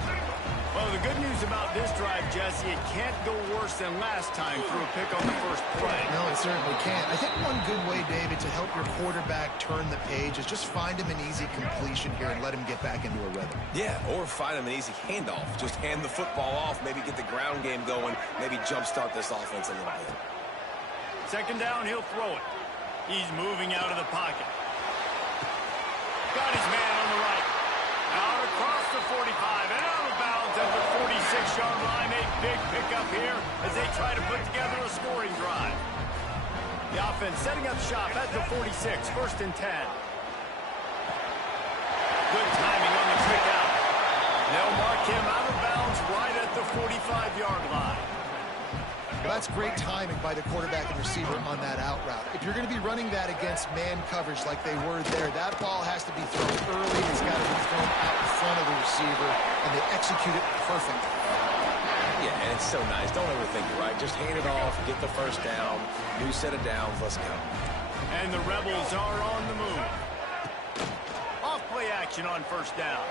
Well, the good news about this drive, Jesse, it can't go worse than last time through a pick on the first play. No, it certainly can't. I think one good way, David, to help your quarterback turn the page is just find him an easy completion here and let him get back into a rhythm. Yeah, or find him an easy handoff. Just hand the football off, maybe get the ground game going, maybe jumpstart this offense a little bit. Second down, he'll throw it. He's moving out of the pocket. Got his man on the right. Out across the 45 and out of bounds at the 46-yard line. A big pickup here as they try to put together a scoring drive. The offense setting up shop at the 46, first and 10. Good timing on the trick out. They'll mark him out of bounds right at the 45-yard line. Well, that's great timing by the quarterback and receiver on that out route. If you're going to be running that against man coverage like they were there, that ball has to be thrown early. It's got to be thrown out in front of the receiver, and they execute it perfectly. Yeah, and it's so nice. Don't overthink it, right? Just hand it off, get the first down, new set of downs, let's go. And the Rebels are on the move. Off play action on first down.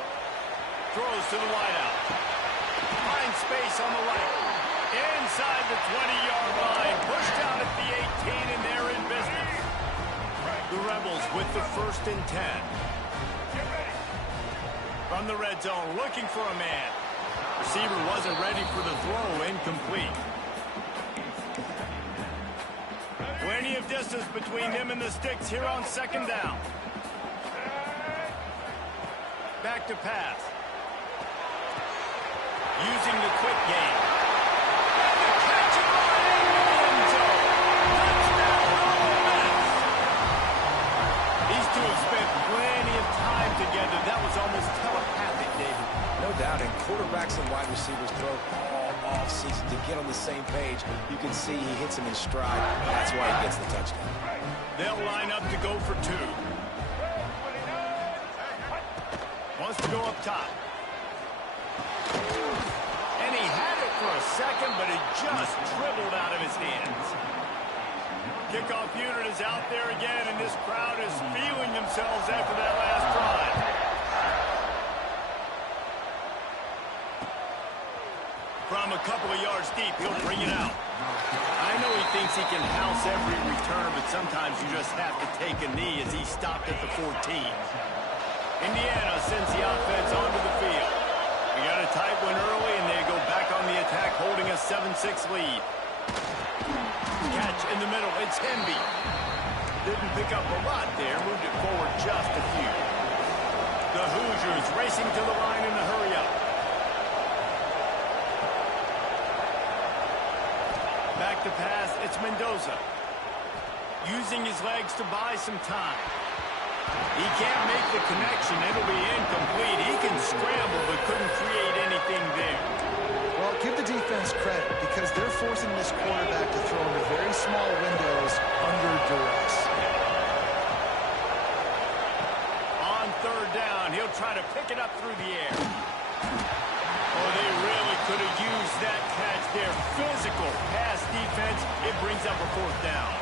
Throws to the wideout. Finds space on the right. Inside the 20-yard line, pushed out at the 18, and they're in business. The Rebels with the first and 10. From the red zone, looking for a man. Receiver wasn't ready for the throw, incomplete. Plenty of distance between them and the sticks here on second down. Back to pass. Using the quick game. Together. That was almost telepathic, David. No doubt, and quarterbacks and wide receivers throw all off-season to get on the same page. You can see he hits him in stride. That's why he gets the touchdown. They'll line up to go for two. Wants to go up top. And he had it for a second, but it just dribbled out of his hands. Kickoff unit is out there again, and this crowd is feeling themselves after that last drive. From a couple of yards deep, he'll bring it out. I know he thinks he can house every return, but sometimes you just have to take a knee as he stopped at the 14. Indiana sends the offense onto the field. We got a tight one early, and they go back on the attack, holding a 7-6 lead. Catch in the middle. It's Hemby. Didn't pick up a lot there. Moved it forward just a few. The Hoosiers racing to the line in a hurry-up. Back to pass. It's Mendoza. Using his legs to buy some time. He can't make the connection. It'll be incomplete. He can scramble, but couldn't create anything there. Well, give the defense credit because they're forcing this quarterback to throw into very small windows under duress. On third down, he'll try to pick it up through the air. Oh, they really could have used that catch there. Physical pass defense. It brings up a fourth down.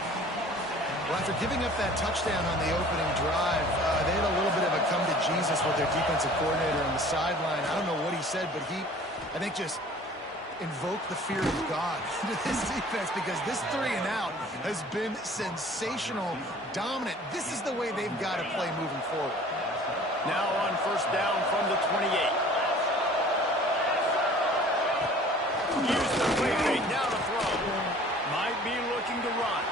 Well, after giving up that touchdown on the opening drive, they had a little bit of a come to Jesus with their defensive coordinator on the sideline. I don't know what he said, but he, I think, just invoked the fear of God into this defense because this 3 and out has been sensational, dominant. This is the way they've got to play moving forward. Now on first down from the 28. Use the play fake, now to throw. Might be looking to run.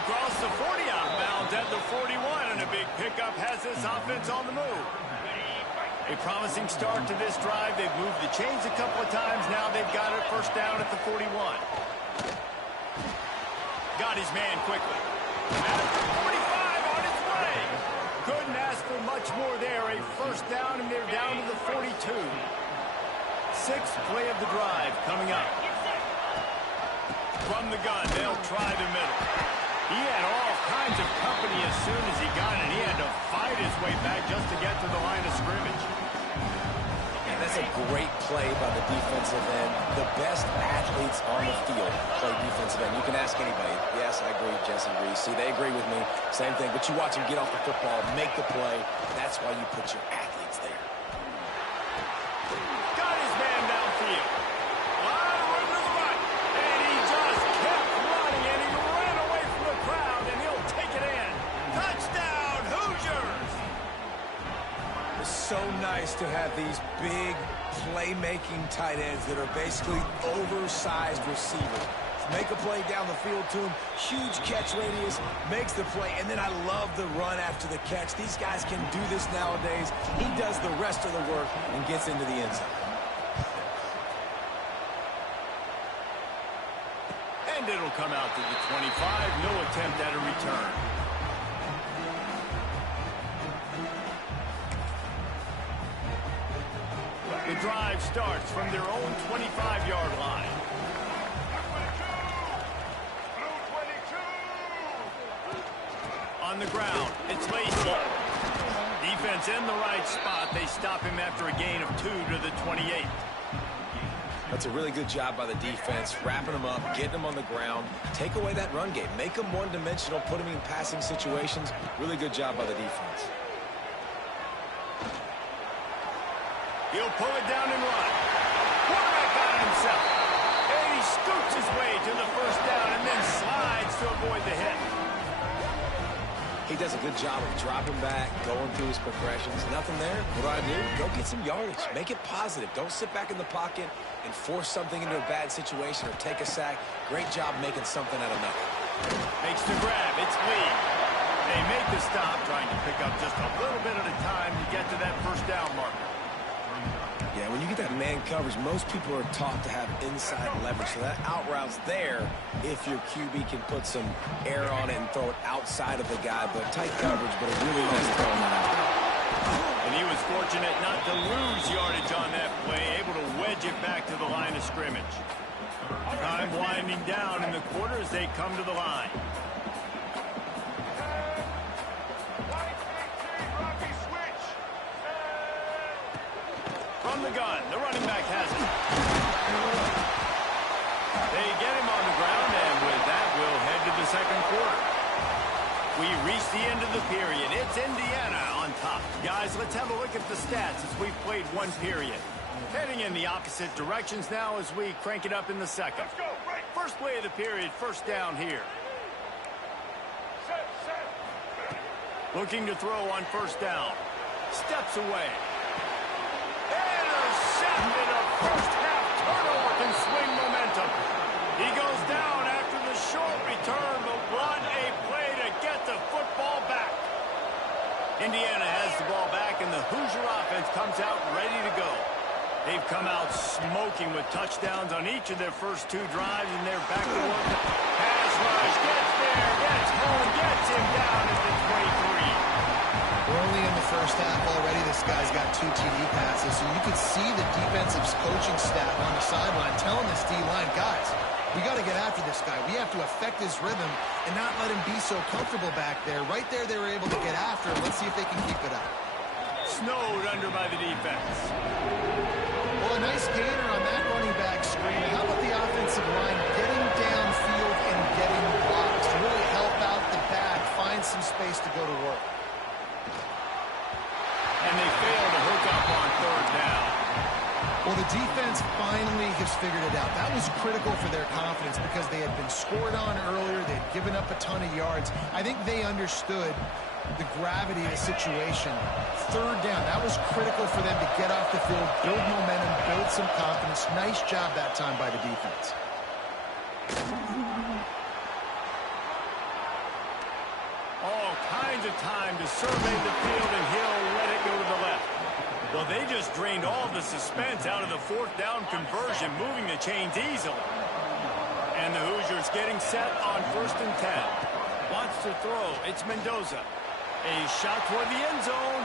Across the 40 out of bounds at the 41, and a big pickup has this offense on the move. A promising start to this drive. They've moved the chains a couple of times. Now they've got it first down at the 41. Got his man quickly. At the 45 on its way. Couldn't ask for much more there. A first down, and they're down to the 42. Sixth play of the drive coming up. From the gun, they'll try the middle. He had all kinds of company as soon as he got it. He had to fight his way back just to get to the line of scrimmage. Yeah, that's a great play by the defensive end. The best athletes on the field play defensive end. You can ask anybody. Yes, I agree. Jesse agrees. See, they agree with me. Same thing. But you watch him get off the football, make the play. That's why you put your athletes there. Got his man downfield. Lot of room to the right. And he just kept running, and he ran away from the crowd, and he'll take it in. Touchdown, Hoosiers! It's so nice to have these big playmaking tight ends that are basically oversized receivers. Make a play down the field to him, huge catch radius, makes the play, and then I love the run after the catch. These guys can do this nowadays. He does the rest of the work and gets into the end zone. And it'll come out to the 25. No attempt at a return. The drive starts from their own 25-yard line. On the ground, it's Lacy. Defense in the right spot. They stop him after a gain of 2 to the 28. That's a really good job by the defense, wrapping them up, getting them on the ground, take away that run game, make them one-dimensional, put them in passing situations. Really good job by the defense. He'll pull it down and run. Quarterback got it himself. And he scoots his way to the first down and then slides to avoid the hit. He does a good job of dropping back, going through his progressions. Nothing there. What do? Go get some yardage. Make it positive. Don't sit back in the pocket and force something into a bad situation or take a sack. Great job making something out of nothing. Makes the grab. It's Lee. They make the stop, trying to pick up just a little bit at a time to get to that first down marker. Yeah, when you get that man coverage, most people are taught to have inside leverage. So that out route's there if your QB can put some air on it and throw it outside of the guy. But tight coverage, but a really nice throw on that out. And he was fortunate not to lose yardage on that play, able to wedge it back to the line of scrimmage. Time winding down in the quarter as they come to the line. From the gun, the running back has it. They get him on the ground, and with that, we'll head to the second quarter. We reach the end of the period. It's Indiana on top. Guys, let's have a look at the stats as we've played one period. Heading in the opposite directions now as we crank it up in the second. Let's go, right. First play of the period, first down here. Set. Looking to throw on first down. Steps away. Intercepted. A first half turnover can swing momentum. He goes down after the short return, but what a play to get the football back. Indiana has the ball back, and the Hoosier offense comes out ready to go. They've come out smoking with touchdowns on each of their first two drives, and they're back to work. Pass rush, gets there, gets home, gets him down at the 23. We're only in the first half already. This guy's got 2 TD passes, so you can see the defensive coaching staff on the sideline telling this D-line, guys, we got to get after this guy. We have to affect his rhythm and not let him be so comfortable back there. Right there, they were able to get after him. Let's see if they can keep it up. Snowed under by the defense. Well, a nice gainer on that running back screen. How about the offensive line getting downfield and getting blocks to really help out the back, find some space to go to work? And they fail to hook up on third down. Well, the defense finally has figured it out. That was critical for their confidence because they had been scored on earlier. They had given up a ton of yards. I think they understood the gravity of the situation. Third down, that was critical for them to get off the field, build momentum, build some confidence. Nice job that time by the defense. All kinds of time to survey the field, and he'll let it go to the left. Well, they just drained all the suspense out of the fourth down conversion, moving the chains easily. And the Hoosiers getting set on 1st and 10. Wants to throw. It's Mendoza. A shot toward the end zone.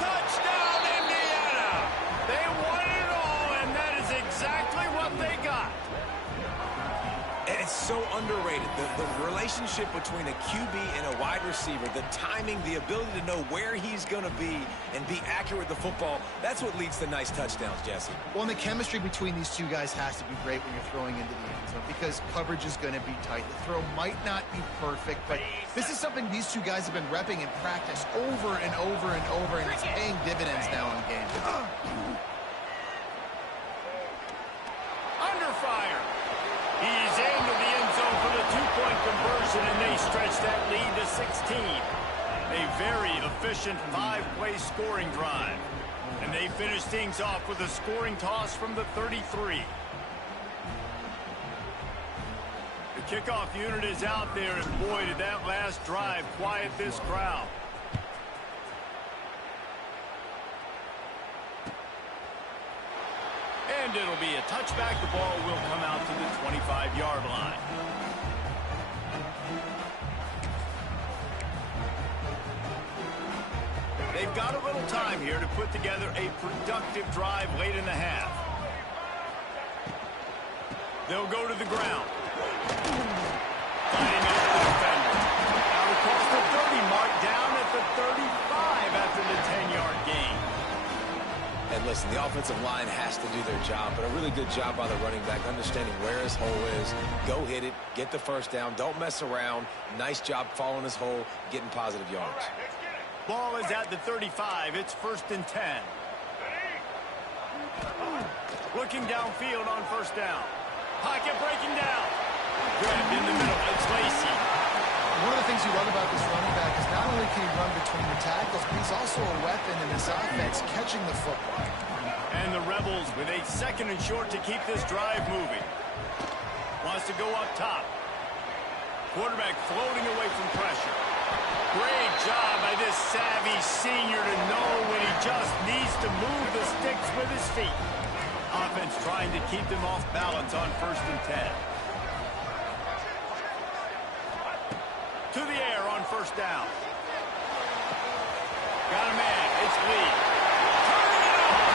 Touchdown, Indiana! They won it all, and that is exactly what they got. And it's so underrated. The relationship between a QB and a wide receiver, the timing, the ability to know where he's going to be and be accurate with the football, that's what leads to nice touchdowns, Jesse. Well, and the chemistry between these two guys has to be great when you're throwing into the end zone because coverage is going to be tight. The throw might not be perfect, but this is something these two guys have been repping in practice over and over and over, and it's paying dividends now in games. Under fire. He's into the end zone for the 2-point conversion, and they stretch that lead to 16. A very efficient 5-play scoring drive. And they finish things off with a scoring toss from the 33. The kickoff unit is out there, and boy, did that last drive quiet this crowd. And it'll be a touchback. The ball will come out to the 25-yard line. They've got a little time here to put together a productive drive late in the half. They'll go to the ground. Fighting out the defender. Out across the 30 mark, down at the 35 after the 10-yard gain. And listen, the offensive line has to do their job, but a really good job by the running back, understanding where his hole is. Go hit it, get the first down, don't mess around. Nice job following his hole, getting positive yards. Ball is at the 35. It's 1st and 10. Looking downfield on first down. Pocket breaking down. Grabbed in the middle. It's Lacy. One of the things you love about this running back is not only can he run between the tackles, but he's also a weapon in this offense, catching the football. And the Rebels with a 2nd and short to keep this drive moving. Wants to go up top. Quarterback floating away from pressure. Great job by this savvy senior to know when he just needs to move the sticks with his feet. Offense trying to keep them off balance on 1st and 10. To the air on first down. Got a man. It's Lee. Turning it off.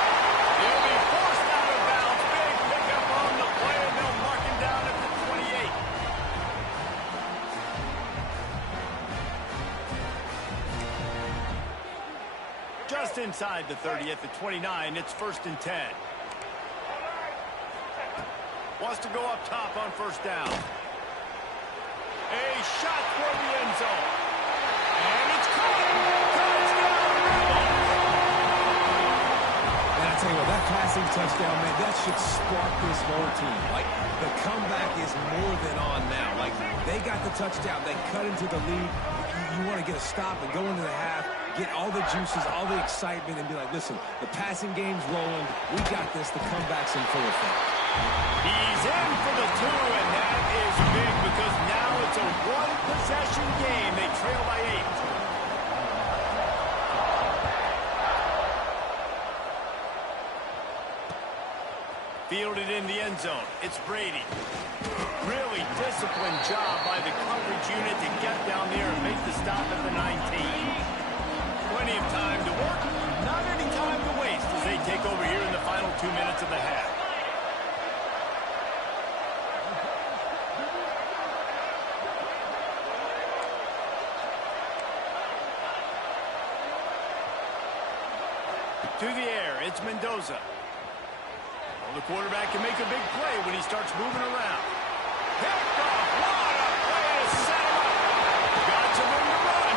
He'll be forced out of bounds. Big pickup on the play, and they'll mark him down at the 28. Just inside the 30 at the 29. It's 1st and 10. Wants to go up top on first down. A shot toward the end zone. And it's caught. Touchdown, Rebels. And I tell you what, that passing touchdown, man, that should spark this whole team. Like, the comeback is more than on now. Like, they got the touchdown. They cut into the lead. You want to get a stop and go into the half, get all the juices, all the excitement, and be like, listen, the passing game's rolling. We got this. The comeback's in full effect. He's in for the 2, and that is big because now it's a one-possession game. They trail by 8. Fielded in the end zone. It's Brady. Really disciplined job by the coverage unit to get down there and make the stop at the 19. Plenty of time to work. Not any time to waste as they take over here in the final 2 minutes of the half. To the air, it's Mendoza. Well, the quarterback can make a big play when he starts moving around. Picked off. What a play to set him up. Got some room to run.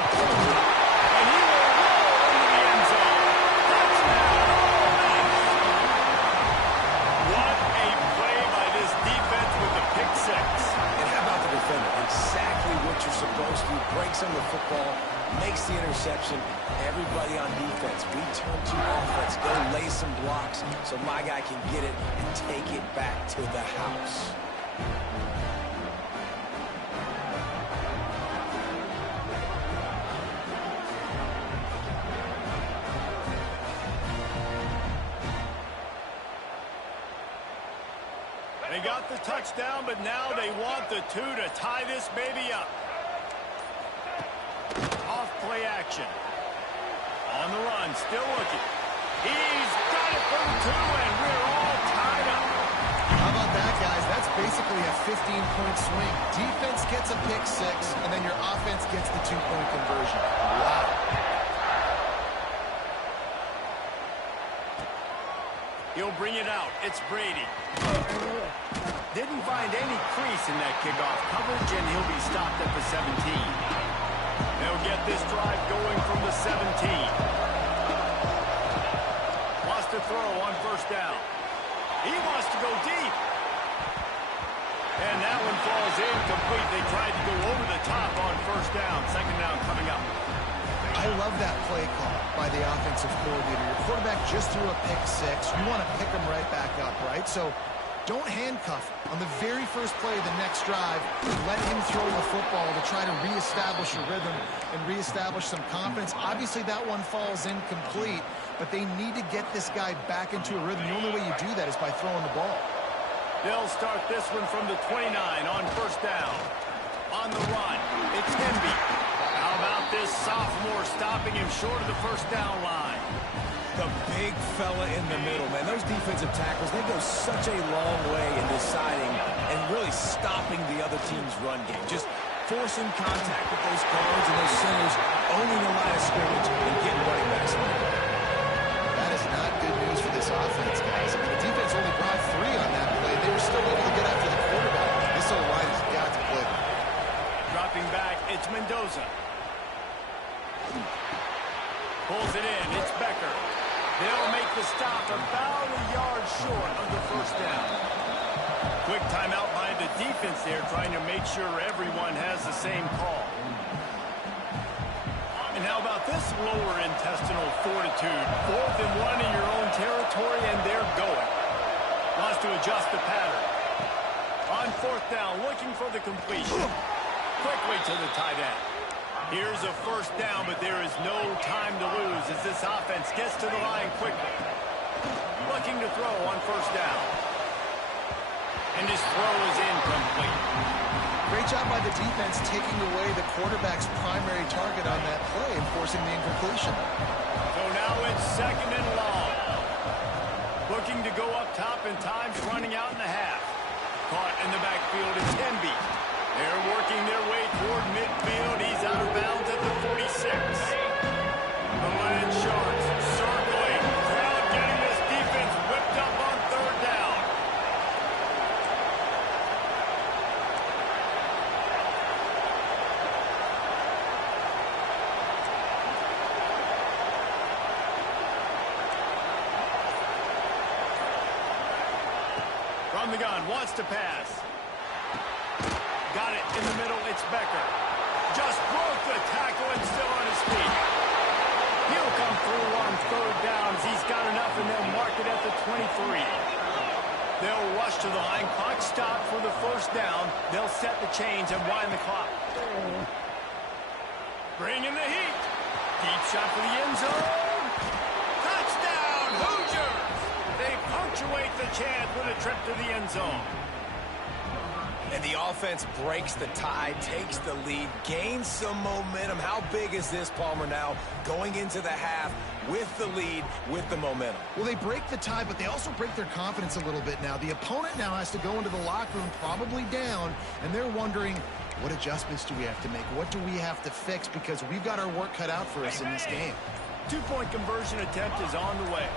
And he will roll into the end zone. Touchdown, Ole Miss. What a play by this defense with the pick 6. And how about the defender? Exactly what you're supposed to. Breaks on the football, makes the interception. Everybody on defense, we turn to offense. Go lay some blocks so my guy can get it and take it back to the house. They got the touchdown, but now they want the 2 to tie this baby up. Off play action. On the run, still looking. He's got it for the 2, and we're all tied up. How about that, guys? That's basically a 15-point swing. Defense gets a pick 6, and then your offense gets the 2-point conversion. Wow. He'll bring it out. It's Brady. Didn't find any crease in that kickoff coverage, and he'll be stopped at the 17. They'll get this drive going from the 17. Wants to throw on first down. He wants to go deep. And that one falls incomplete. They tried to go over the top on first down. Second down coming up. I love that play call by the offensive coordinator. Your quarterback just threw a pick 6. You want to pick him right back up, right? So don't handcuff him. On the very first play of the next drive, let him throw the football to try to reestablish a rhythm and reestablish some confidence. Obviously, that one falls incomplete, but they need to get this guy back into a rhythm. The only way you do that is by throwing the ball. They'll start this one from the 29 on first down. On the run, it's Hemby. How about this sophomore stopping him short of the first down line? The big fella in the middle, man. Those defensive tackles, they go such a long way in deciding and really stopping the other team's run game. Just forcing contact with those guards and those centers, owning the line of scrimmage, and getting running backs on the ball. That is not good news for this offense, guys. I mean, the defense only brought 3 on that play. They were still able to get after the quarterback. This O-line has got to play. Dropping back, it's Mendoza. Pulls it in, it's Becker. They'll make the stop about a yard short of the first down. Quick timeout by the defense there, trying to make sure everyone has the same call. And how about this lower intestinal fortitude? 4th and 1 in your own territory, and they're going. Wants to adjust the pattern. On fourth down, looking for the completion. Quickly to the tight end. Here's a first down, but there is no time to lose as this offense gets to the line quickly. Looking to throw on first down. And his throw is incomplete. Great job by the defense taking away the quarterback's primary target on that play and forcing the incompletion. So now it's second and long. Looking to go up top, and time's running out in the half. Caught in the backfield, it's Hemby. They're working their way toward midfield. He's out of bounds at the 46. The Land Sharks circling. Crowd getting this defense whipped up on third down. From the gun, wants to pass. Got it in the middle, it's Becker. Just broke the tackle and still on his feet. He'll come through on third downs. He's got enough, and they'll mark it at the 23. They'll rush to the line. Clock stopped for the first down. They'll set the chains and wind the clock. Bring in the heat. Deep shot for the end zone. Touchdown, Hoosiers! They punctuate the chance with a trip to the end zone. And the offense breaks the tie, takes the lead, gains some momentum. How big is this, Palmer, now going into the half with the lead, with the momentum? Well, they break the tie, but they also break their confidence a little bit now. The opponent now has to go into the locker room probably down, and they're wondering, what adjustments do we have to make? What do we have to fix? Because we've got our work cut out for us in this game. Two-point conversion attempt is on the way.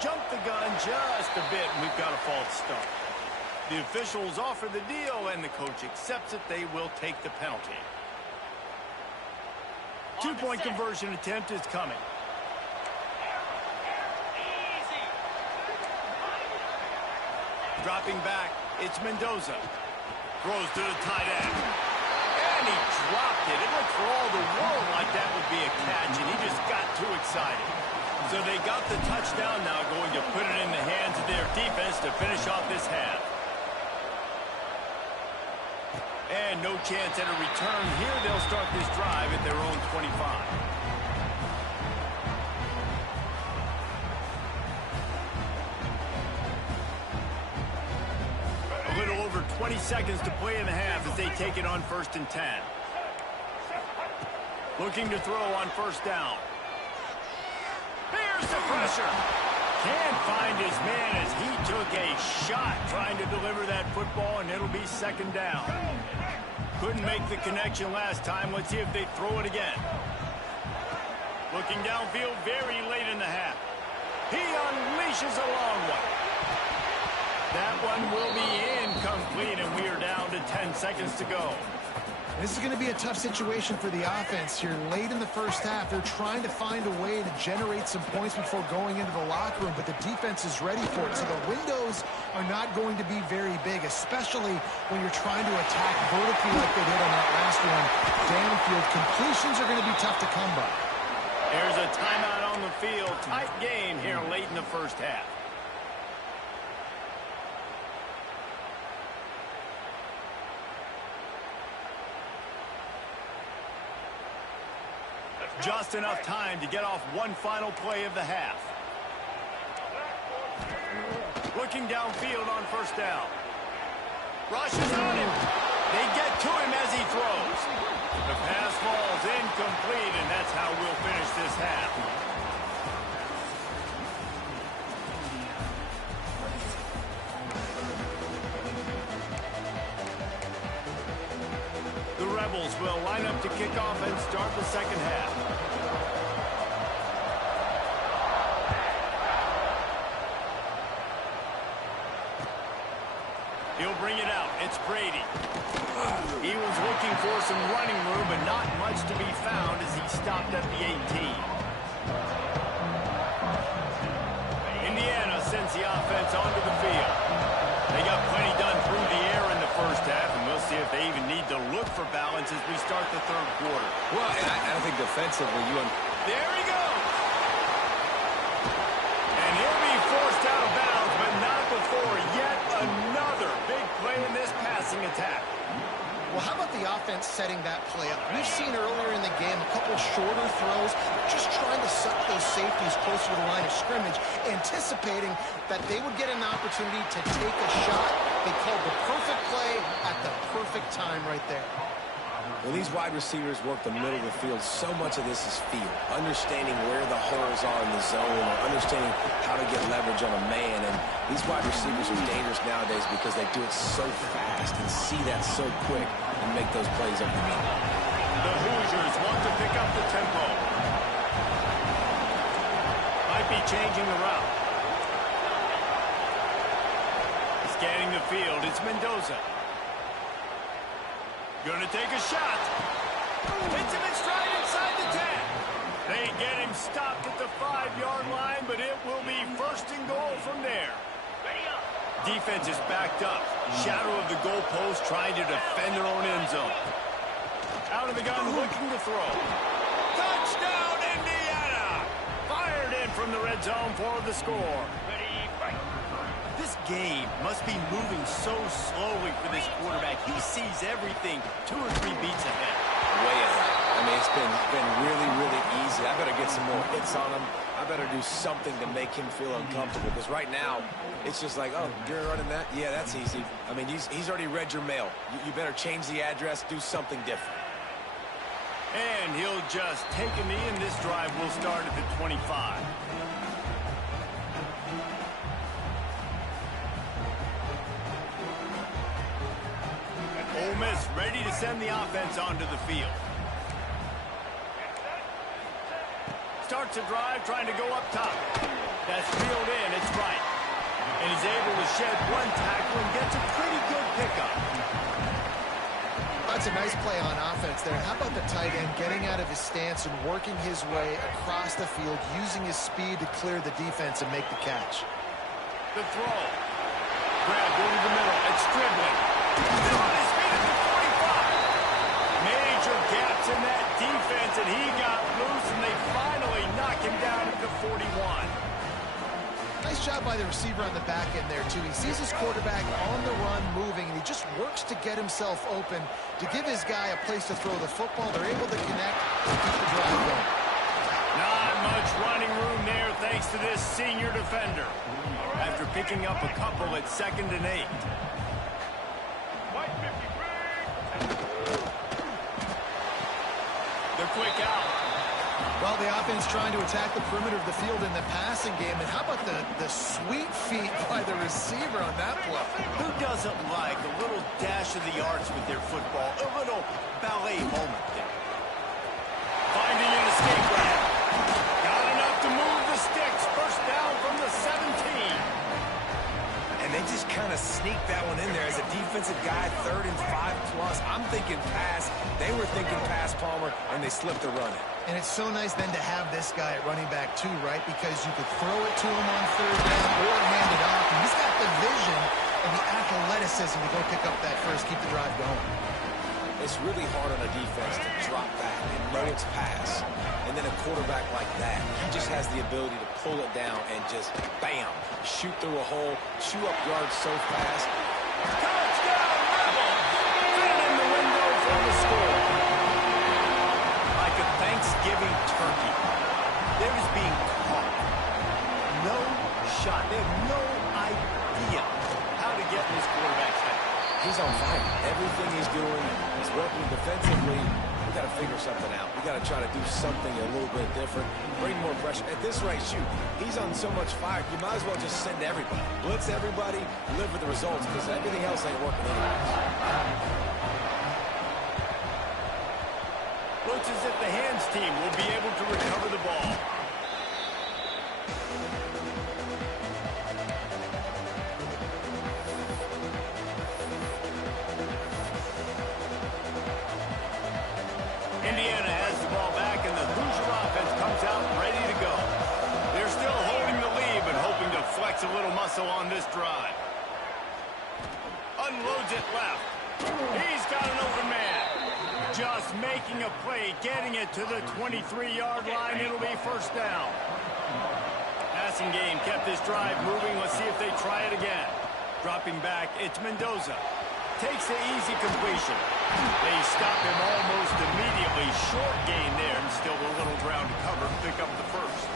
Jump the gun just a bit, and we've got a false start. The officials offer the deal, and the coach accepts it. They will take the penalty. Two-point conversion attempt is coming. Dropping back, it's Mendoza. Throws to the tight end. And he dropped it. It looked for all the world like that would be a catch, and he just got too excited. So they got the touchdown, now going to put it in the hands of their defense to finish off this half. And no chance at a return here. They'll start this drive at their own 25. A little over 20 seconds to play in the half as they take it on 1st and 10. Looking to throw on first down. Here's the pressure. Can't find his man as he took a shot trying to deliver that football, and it'll be 2nd down. Couldn't make the connection last time. Let's see if they throw it again. Looking downfield very late in the half. He unleashes a long one. That one will be incomplete, and we are down to 10 seconds to go. This is going to be a tough situation for the offense here. Late in the first half, they're trying to find a way to generate some points before going into the locker room, but the defense is ready for it. So the windows are not going to be very big, especially when you're trying to attack vertically like they did on that last one. Downfield completions are going to be tough to come by. There's a timeout on the field. Tight game here late in the first half. Just enough time to get off one final play of the half. Looking downfield on first down. Rushes on him. They get to him as he throws. The pass falls incomplete, and that's how we'll finish this half. The Rebels will line up to kick off and start the second half. He'll bring it out. It's Brady. He was looking for some running room, but not much to be found as he stopped at the 18. Indiana sends the offense onto the field. They got plenty done through the air in the first half, and we'll see if they even need to look for balance as we start the third quarter. Well, and I think defensively, There he goes. And he'll be forced out of bounds, but not before yet another big play in this passing attack. Well, how about the offense setting that play up? We've seen earlier in the game a couple shorter throws, just trying to suck those safeties closer to the line of scrimmage, anticipating that they would get an opportunity to take a shot. They called the perfect play at the perfect time right there. when these wide receivers work the middle of the field, so much of this is feel. Understanding where the holes are in the zone, or understanding how to get leverage on a man. And these wide receivers are dangerous nowadays because they do it so fast and see that so quick and make those plays up the middle. The Hoosiers want to pick up the tempo. Might be changing the route. Scanning the field, it's Mendoza. Gonna take a shot. Hits him in stride inside the 10. They get him stopped at the 5-yard line, but it will be first and goal from there. Ready up. Defense is backed up. Shadow of the goalpost trying to defend their own end zone. Out of the gun, looking to throw. Touchdown, Indiana! Fired in from the red zone for the score. This game must be moving so slowly for this quarterback. He sees everything 2 or 3 beats ahead. Way ahead. I mean, it's been really, really easy. I better get some more hits on him. I better do something to make him feel uncomfortable, because right now, it's just like, oh, you're running that? Yeah, that's easy. I mean, he's already read your mail. You better change the address, do something different. And he'll just take a knee, and this drive will start at the 25. Ole Miss ready to send the offense onto the field. Starts a drive, trying to go up top. That's reeled in, it's right. And he's able to shed 1 tackle and gets a pretty good pickup. That's a nice play on offense there. How about the tight end getting out of his stance and working his way across the field, using his speed to clear the defense and make the catch. The throw. Grab over the middle. It's dribbling. Still on his feet at the 45. Major gaps in that defense, and he got loose, and they finally knock him down at the 41. Nice job by the receiver on the back end there, too. He sees his quarterback on the run moving, and he just works to get himself open to give his guy a place to throw the football. They're able to connect and keep the drive going. Not much running room there thanks to this senior defender. After picking up a couple at 2nd and 8. The quick out. Well, the offense trying to attack the perimeter of the field in the passing game. And how about the sweet feet by the receiver on that play? Who doesn't like a little dash of the arts with their football? A little ballet moment there. Finding an escape route. Got enough to move the sticks. First down from the 17. And they just kind of sneaked that one in there as a defensive guy, 3rd and 5+. I'm thinking pass. They were thinking pass, Palmer, and they slipped the run in. And it's so nice then to have this guy at running back too, right? Because you could throw it to him on 3rd down or hand it off. And he's got the vision and the athleticism to go pick up that first, keep the drive going. It's really hard on a defense to drop back and know it's pass. And then a quarterback like that, he just has the ability to pull it down and just, bam, shoot through a hole, chew up yards so fast. Touchdown, Rebels! Right in the window for the score. Like a Thanksgiving turkey. They're just being caught. No shot. They have no idea how to get in this quarterback's head. He's on fire. Everything he's doing is working defensively. We got to figure something out. We got to try to do something a little bit different. Bring more pressure. At this rate, shoot, he's on so much fire, you might as well just send everybody. Blitz everybody, live with the results, because everything else ain't working anyways. Looks as if the hands team will be able to recover the ball. Indiana has the ball back, and the Hoosier offense comes out ready to go. They're still holding the lead, but hoping to flex a little muscle on this drive. Unloads it left. He's got an open man. Just making a play, getting it to the 23-yard line. It'll be first down. Passing game kept this drive moving. Let's see if they try it again. Dropping back, it's Mendoza. Takes the easy completion. They stop him almost immediately. Short gain there, and still a little ground to cover to pick up the first.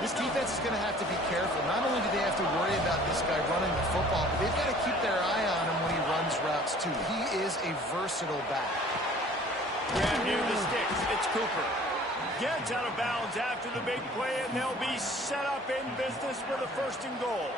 This defense is going to have to be careful. Not only do they have to worry about this guy running the football, but they've got to keep their eye on him when he runs routes, too. He is a versatile back. Grab near the sticks. It's Cooper. Gets out of bounds after the big play, and they'll be set up in business for the 1st and goal.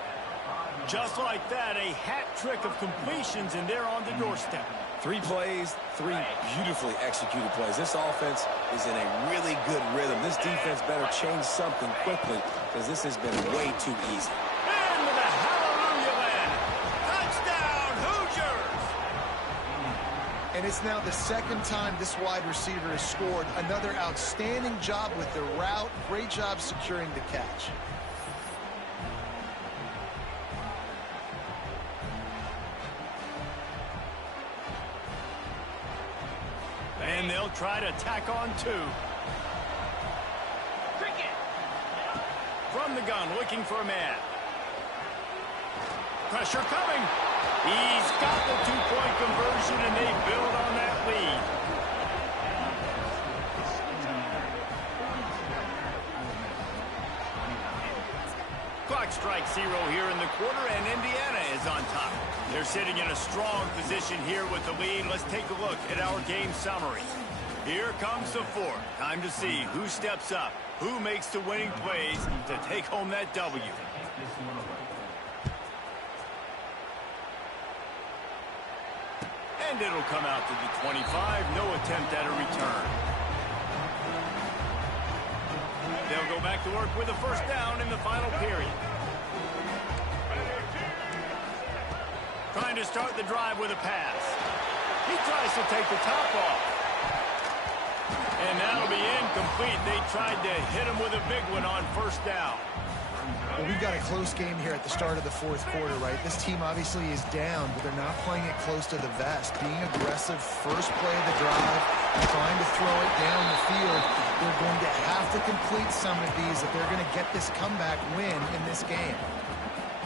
Just like that, a hat trick of completions, and they're on the doorstep. 3 plays, 3 beautifully executed plays. This offense is in a really good rhythm. This defense better change something quickly, because this has been way too easy. Into the hallelujah land. Touchdown, Hoosiers! And it's now the 2nd time this wide receiver has scored. Another outstanding job with the route. Great job securing the catch. And they'll try to tack on 2. From the gun, looking for a man. Pressure coming. He's got the 2-point conversion, and they build on that lead. Clock strikes 0 here in the quarter, and Indiana is on top. They're sitting in a strong position here with the lead. Let's take a look at our game summary. Here comes the 4th. Time to see who steps up, who makes the winning plays to take home that W. And it'll come out to the 25. No attempt at a return. They'll go back to work with a first down in the final period. Trying to start the drive with a pass. He tries to take the top off. And that'll be incomplete. They tried to hit him with a big one on first down. Well, we've got a close game here at the start of the 4th quarter, right? This team obviously is down, but they're not playing it close to the vest. Being aggressive, first play of the drive, trying to throw it down the field. They're going to have to complete some of these if they're going to get this comeback win in this game.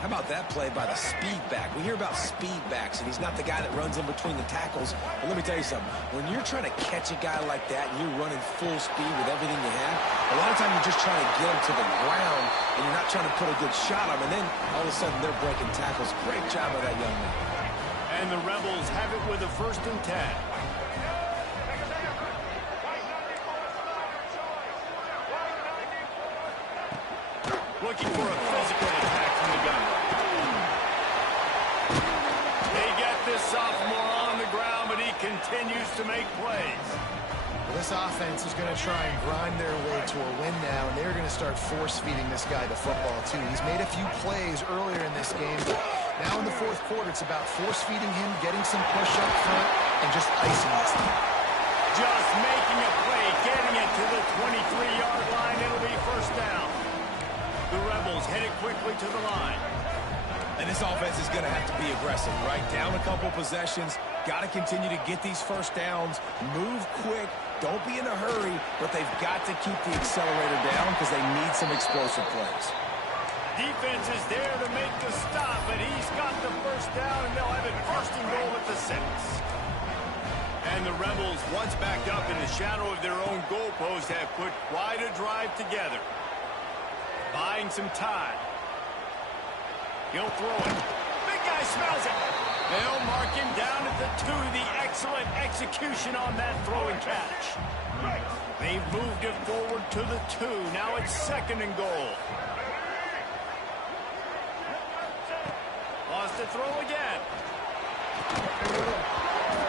How about that play by the speed back? We hear about speed backs, and he's not the guy that runs in between the tackles. But let me tell you something. When you're trying to catch a guy like that and you're running full speed with everything you have, a lot of times you're just trying to get him to the ground, and you're not trying to put a good shot on him. And then all of a sudden they're breaking tackles. Great job by that young man. And the Rebels have it with a 1st and 10. Looking for a physical attack from the gun. They get this sophomore on the ground, but he continues to make plays. Well, this offense is going to try and grind their way to a win now, and they're going to start force-feeding this guy the football, too. He's made a few plays earlier in this game, but now in the 4th quarter, it's about force-feeding him, getting some push up front, and just icing this thing. Just making a play, getting it to the 23-yard line. It'll be first down. The Rebels headed quickly to the line. And this offense is going to have to be aggressive, right? Down a couple possessions. Got to continue to get these first downs. Move quick. Don't be in a hurry, but they've got to keep the accelerator down because they need some explosive plays. Defense is there to make the stop, but he's got the first down, and they'll have it 1st and goal at the 6. And the Rebels, once backed up in the shadow of their own goalpost, have put quite a drive together. Buying some time. He'll throw it. Big guy smells it. They'll mark him down at the 2. The excellent execution on that throw and catch. They've moved it forward to the 2. Now it's 2nd and goal. Lost the throw again.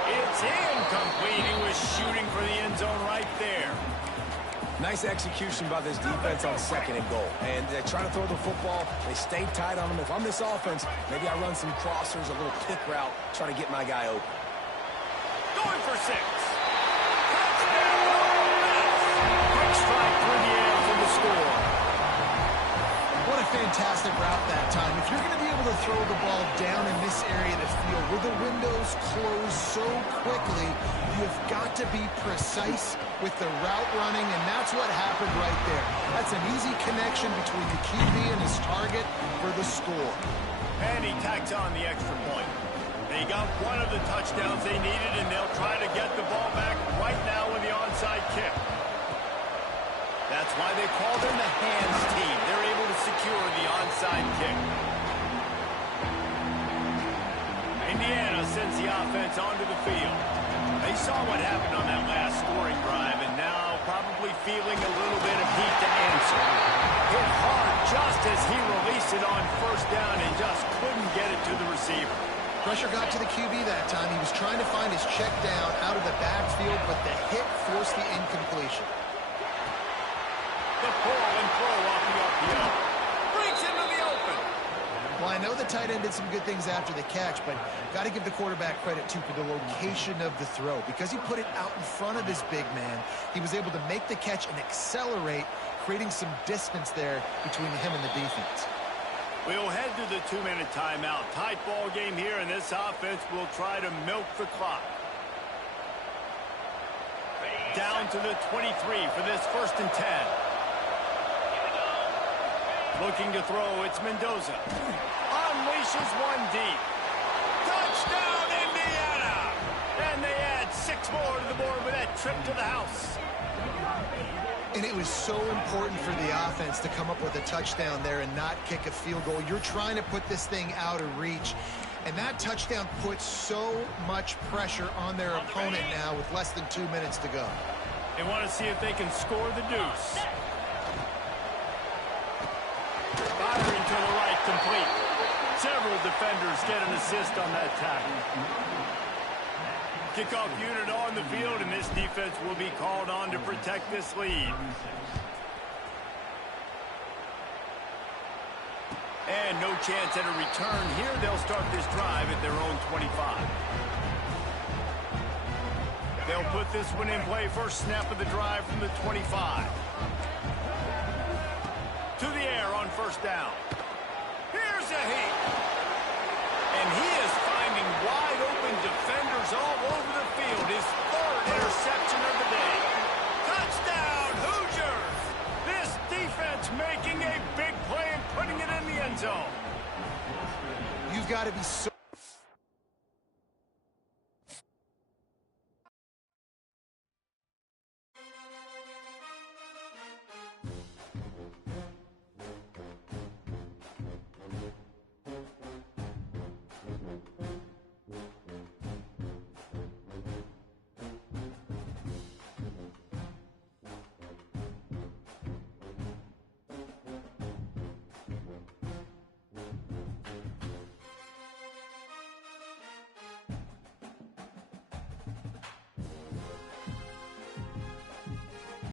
It's incomplete. He was shooting for the end zone right there. Nice execution by this defense on 2nd and goal. And they try to throw the football. They stay tight on him. If I'm this offense, maybe I run some crossers, a little pick route, try to get my guy open. Going for 6. Touchdown! Quick strike through the air for the score. What a fantastic route that time. If you're going to be able to throw the ball down in this area of the field where the windows close so quickly, you've got to be precise with the route running, and that's what happened right there. That's an easy connection between the QB and his target for the score. And he tacks on the extra point. They got one of the touchdowns they needed, and they'll try to get the ball back right now with the onside kick. That's why they call them the hands team. They're able to secure the onside kick. Indiana sends the offense onto the field. They saw what happened on that last scoring drive, and now probably feeling a little bit of heat to answer. Hit hard just as he released it on first down and just couldn't get it to the receiver. Pressure got to the QB that time. He was trying to find his check down out of the backfield, but the hit forced the incompletion. The pull and throw off the RPO. Breaks into the open. Well, I know the tight end did some good things after the catch, but got to give the quarterback credit, too, for the location of the throw. Because he put it out in front of his big man, he was able to make the catch and accelerate, creating some distance there between him and the defense. We'll head to the 2-minute timeout. Tight ball game here, and this offense will try to milk the clock. Down to the 23 for this 1st and 10. Looking to throw, it's Mendoza. Unleashes one deep. Touchdown, Indiana! And they add 6 more to the board with that trip to the house. And it was so important for the offense to come up with a touchdown there and not kick a field goal. You're trying to put this thing out of reach. And that touchdown puts so much pressure on their opponent now with less than 2 minutes to go. They want to see if they can score the deuce. Firing to the right, complete. Several defenders get an assist on that tackle. Kickoff unit on the field, and this defense will be called on to protect this lead. And no chance at a return here. They'll start this drive at their own 25. They'll put this one in play. First snap of the drive from the 25. To the air on 1st down. Here's a heat. And he is finding wide open defenders all over the field. His 3rd interception of the day. Touchdown, Hoosiers! This defense making a big play and putting it in the end zone. You've got to be so